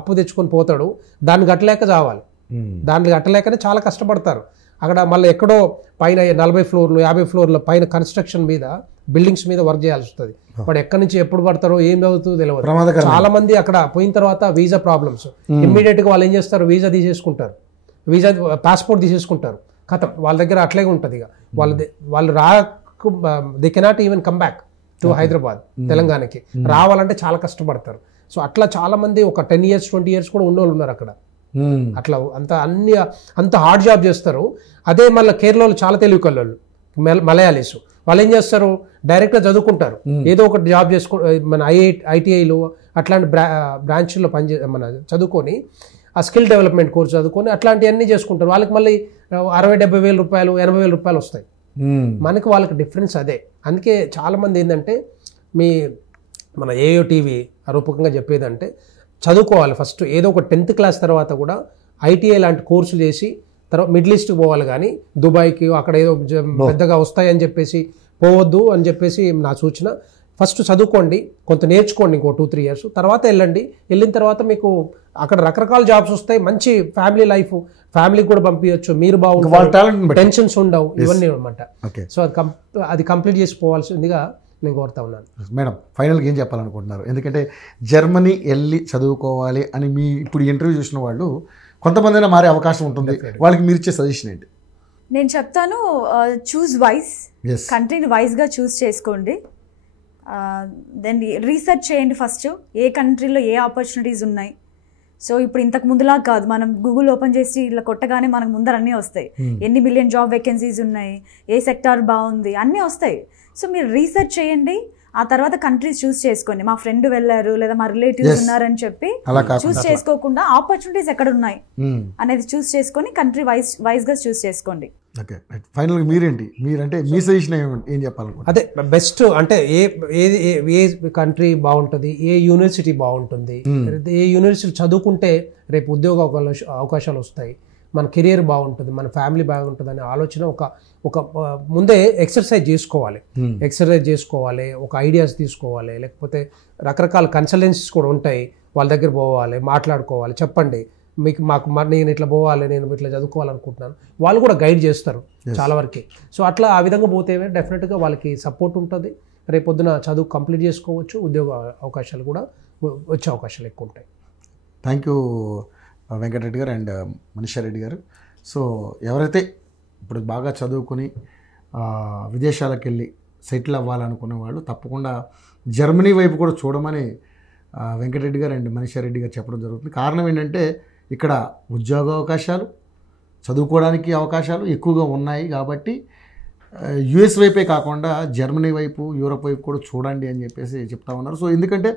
అప్పు తెచ్చుకొని పోతాడు, దాన్ని కట్టలేక చావాలి. దాన్ని కట్టలేకనే చాలా కష్టపడతారు. అక్కడ మళ్ళీ ఎక్కడో పైన 40 ఫ్లోర్లు 50 ఫ్లోర్ల పైన కన్స్ట్రక్షన్ మీద, బిల్డింగ్స్ మీద వర్క్ చేయాల్సి వస్తుంది. వాడు ఎక్కడి నుంచి ఎప్పుడు పడతారో ఏం చదువుతుందో తెలియదు. చాలా మంది అక్కడ పోయిన తర్వాత వీసా ప్రాబ్లమ్స్, ఇమ్మీడియట్ గా వాళ్ళు ఏం చేస్తారు, వీసా తీసేసుకుంటారు, పాస్పోర్ట్ తీసేసుకుంటారు. కథ వాళ్ళ దగ్గర అట్లాగే ఉంటుంది. ఇక వాళ్ళు they cannot even come back to Hyderabad, తెలంగాణకి రావాలంటే చాలా కష్టపడతారు. సో అట్లా చాలా మంది ఒక 10 years 20 years కూడా ఉన్నోళ్ళు ఉన్నారు అక్కడ. అట్లా అంత హార్డ్ జాబ్ చేస్తారు. అదే మళ్ళీ కేరళలో చాలా తెలుగు కళ్ళు మలయాళీస్, వాళ్ళు ఏం చేస్తారు, డైరెక్ట్గా చదువుకుంటారు, ఏదో ఒకటి జాబ్ మన ఐటీఐలో అట్లాంటి బ్రాంచ్లో మన చదువుకొని ఆ స్కిల్ డెవలప్మెంట్ కోర్స్ చదువుకొని అట్లాంటివన్నీ చేసుకుంటారు. వాళ్ళకి మళ్ళీ 60-70 వేల రూపాయలు 80 వేల రూపాయలు వస్తాయి. మనకి వాళ్ళకి డిఫరెన్స్ అదే. అందుకే చాలామంది ఏంటంటే మన ఏయో టీవీ రూపకంగా చెప్పేదంటే చదువుకోవాలి ఫస్ట్. ఏదో ఒక 10th క్లాస్ తర్వాత కూడా ఐటీఐ లాంటి కోర్సులు చేసి తర్వాత మిడిల్ ఈస్ట్కి పోవాలి, కానీ దుబాయ్కి అక్కడ ఏదో పెద్దగా వస్తాయని చెప్పేసి పోవద్దు అని చెప్పేసి నా సూచన. ఫస్ట్ చదువుకోండి, కొంత నేర్చుకోండి, ఇంకో 2-3 years తర్వాత వెళ్ళండి. వెళ్ళిన తర్వాత మీకు అక్కడ రకరకాల జాబ్స్ వస్తాయి, మంచి ఫ్యామిలీ లైఫ్, ఫ్యామిలీకి కూడా పంపించచ్చు, మీరు బాగుంటారు, టెన్షన్స్ ఉండవు, ఇవన్నీ అనమాట. సో అది కంప్లీట్ చేసుకోవాల్సిందిగా నేను కోరుతా ఉన్నాను. మేడం, ఫైనల్గా ఏం చెప్పాలనుకుంటున్నారు? ఎందుకంటే జర్మనీ వెళ్ళి చదువుకోవాలి అని మీ ఇప్పుడు ఇంటర్వ్యూ చూసిన వాళ్ళు కొంతమంది మారే అవకాశం ఉంటుంది, వాళ్ళకి మీరు ఇచ్చే సజెషన్ ఏంటి? నేను చెప్తాను, చూస్ వైజ్, కంట్రీని వైజ్గా చూస్ చేసుకోండి. దెన్ రీసెర్చ్ చేయండి ఫస్ట్, ఏ కంట్రీలో ఏ ఆపర్చునిటీస్ ఉన్నాయి. సో ఇప్పుడు ఇంతకు ముందులా కాదు, మనం గూగుల్ ఓపెన్ చేసి ఇలా కొట్టగానే మనకు ముందర అన్నీ వస్తాయి. ఎన్ని మిలియన్ జాబ్ వేకెన్సీస్ ఉన్నాయి, ఏ సెక్టార్ బాగుంది, అన్నీ వస్తాయి. సో మీరు రీసెర్చ్ చేయండి, ఆ తర్వాత కంట్రీస్ చూస్ చేసుకోండి. మా ఫ్రెండ్ వెళ్ళారు లేదా మా రిలేటివ్స్ ఉన్నారని చెప్పి చూస్ చేసుకోకుండా ఆపర్చునిటీస్ ఎక్కడ ఉన్నాయి అనేది చూస్ చేసుకొని కంట్రీ వైజ్గా చూస్ చేసుకోండి. ఓకే, ఫైనల్గా మీరేంటి, మీరంటే మీ సజెషన్ ఏం చెప్పాలనుకుంటున్నారు? అదే బెస్ట్ అంటే ఏ కంట్రీ బాగుంటుంది, ఏ యూనివర్సిటీ బాగుంటుంది, ఏ యూనివర్సిటీ చదువుకుంటే రేపు ఉద్యోగ అవకాశాలు వస్తాయి, మన కెరియర్ బాగుంటుంది, మన ఫ్యామిలీ బాగుంటుంది అనే ఆలోచన ఒక ముందే ఎక్సర్సైజ్ చేసుకోవాలి, ఒక ఐడియాస్ తీసుకోవాలి. లేకపోతే రకరకాల కన్సల్టెన్సీస్ కూడా ఉంటాయి, వాళ్ళ దగ్గర పోవాలి, మాట్లాడుకోవాలి, చెప్పండి నేను ఇట్లా పోవాలి, నేను ఇట్లా చదువుకోవాలనుకుంటున్నాను, వాళ్ళు కూడా గైడ్ చేస్తారు చాలా వరకు. సో అట్లా ఆ విధంగా పోతే డెఫినెట్గా వాళ్ళకి సపోర్ట్ ఉంటుంది, రేపొద్దున చదువు కంప్లీట్ చేసుకోవచ్చు, ఉద్యోగ అవకాశాలు కూడా వచ్చే అవకాశాలు ఎక్కువ ఉంటాయి. థ్యాంక్ యూ వెంకటరెడ్డి గారు అండ్ మనీషారెడ్డి గారు. సో ఎవరైతే ఇప్పుడు బాగా చదువుకుని విదేశాలకు వెళ్ళి సెటిల్ అవ్వాలనుకునే వాళ్ళు తప్పకుండా జర్మనీ వైపు కూడా చూడమని వెంకటరెడ్డి గారు అండ్ మనీషారెడ్డి గారు చెప్పడం జరుగుతుంది. కారణం ఏంటంటే ఇక్కడ ఉద్యోగ అవకాశాలు, చదువుకోవడానికి అవకాశాలు ఎక్కువగా ఉన్నాయి కాబట్టి యుఎస్ వైపే కాకుండా జర్మనీ వైపు, యూరోప్ వైపు కూడా చూడండి అని చెప్పేసి చెప్తా ఉన్నారు. సో ఎందుకంటే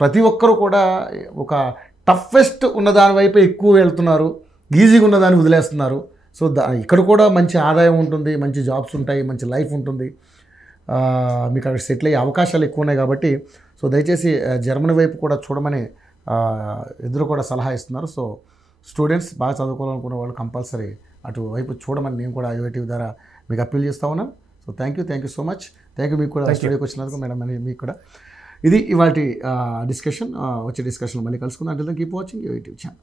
ప్రతి ఒక్కరు కూడా ఒక టఫెస్ట్ ఉన్న దాని వైపే ఎక్కువ వెళ్తున్నారు, ఈజీగా ఉన్న దాన్ని వదిలేస్తున్నారు. సో ఇక్కడ కూడా మంచి ఆదాయం ఉంటుంది, మంచి జాబ్స్ ఉంటాయి, మంచి లైఫ్ ఉంటుంది, మీకు అక్కడ సెటిల్ అయ్యే అవకాశాలు ఎక్కువ ఉన్నాయి కాబట్టి సో దయచేసి జర్మనీ వైపు కూడా చూడమని ఇద్దరు కూడా సలహా ఇస్తున్నారు. సో స్టూడెంట్స్ బాగా చదువుకోవాలనుకునే వాళ్ళు కంపల్సరీ అటువైపు చూడమని నేను కూడా యూటీవీ ద్వారా మీకు అప్పీల్ చేస్తూ ఉన్నాను. So thank you so much. Thank you మీకు కూడా స్టూడియోకి వచ్చినందుకు మేడం అని మీకు కూడా. ఇది ఇవాళ డిస్కషన్. వచ్చే డిస్కషన్ మళ్ళీ కలుసుకుందాం. అంటే కీప్ వాచింగ్ యూట్యూబ్ ఛానల్.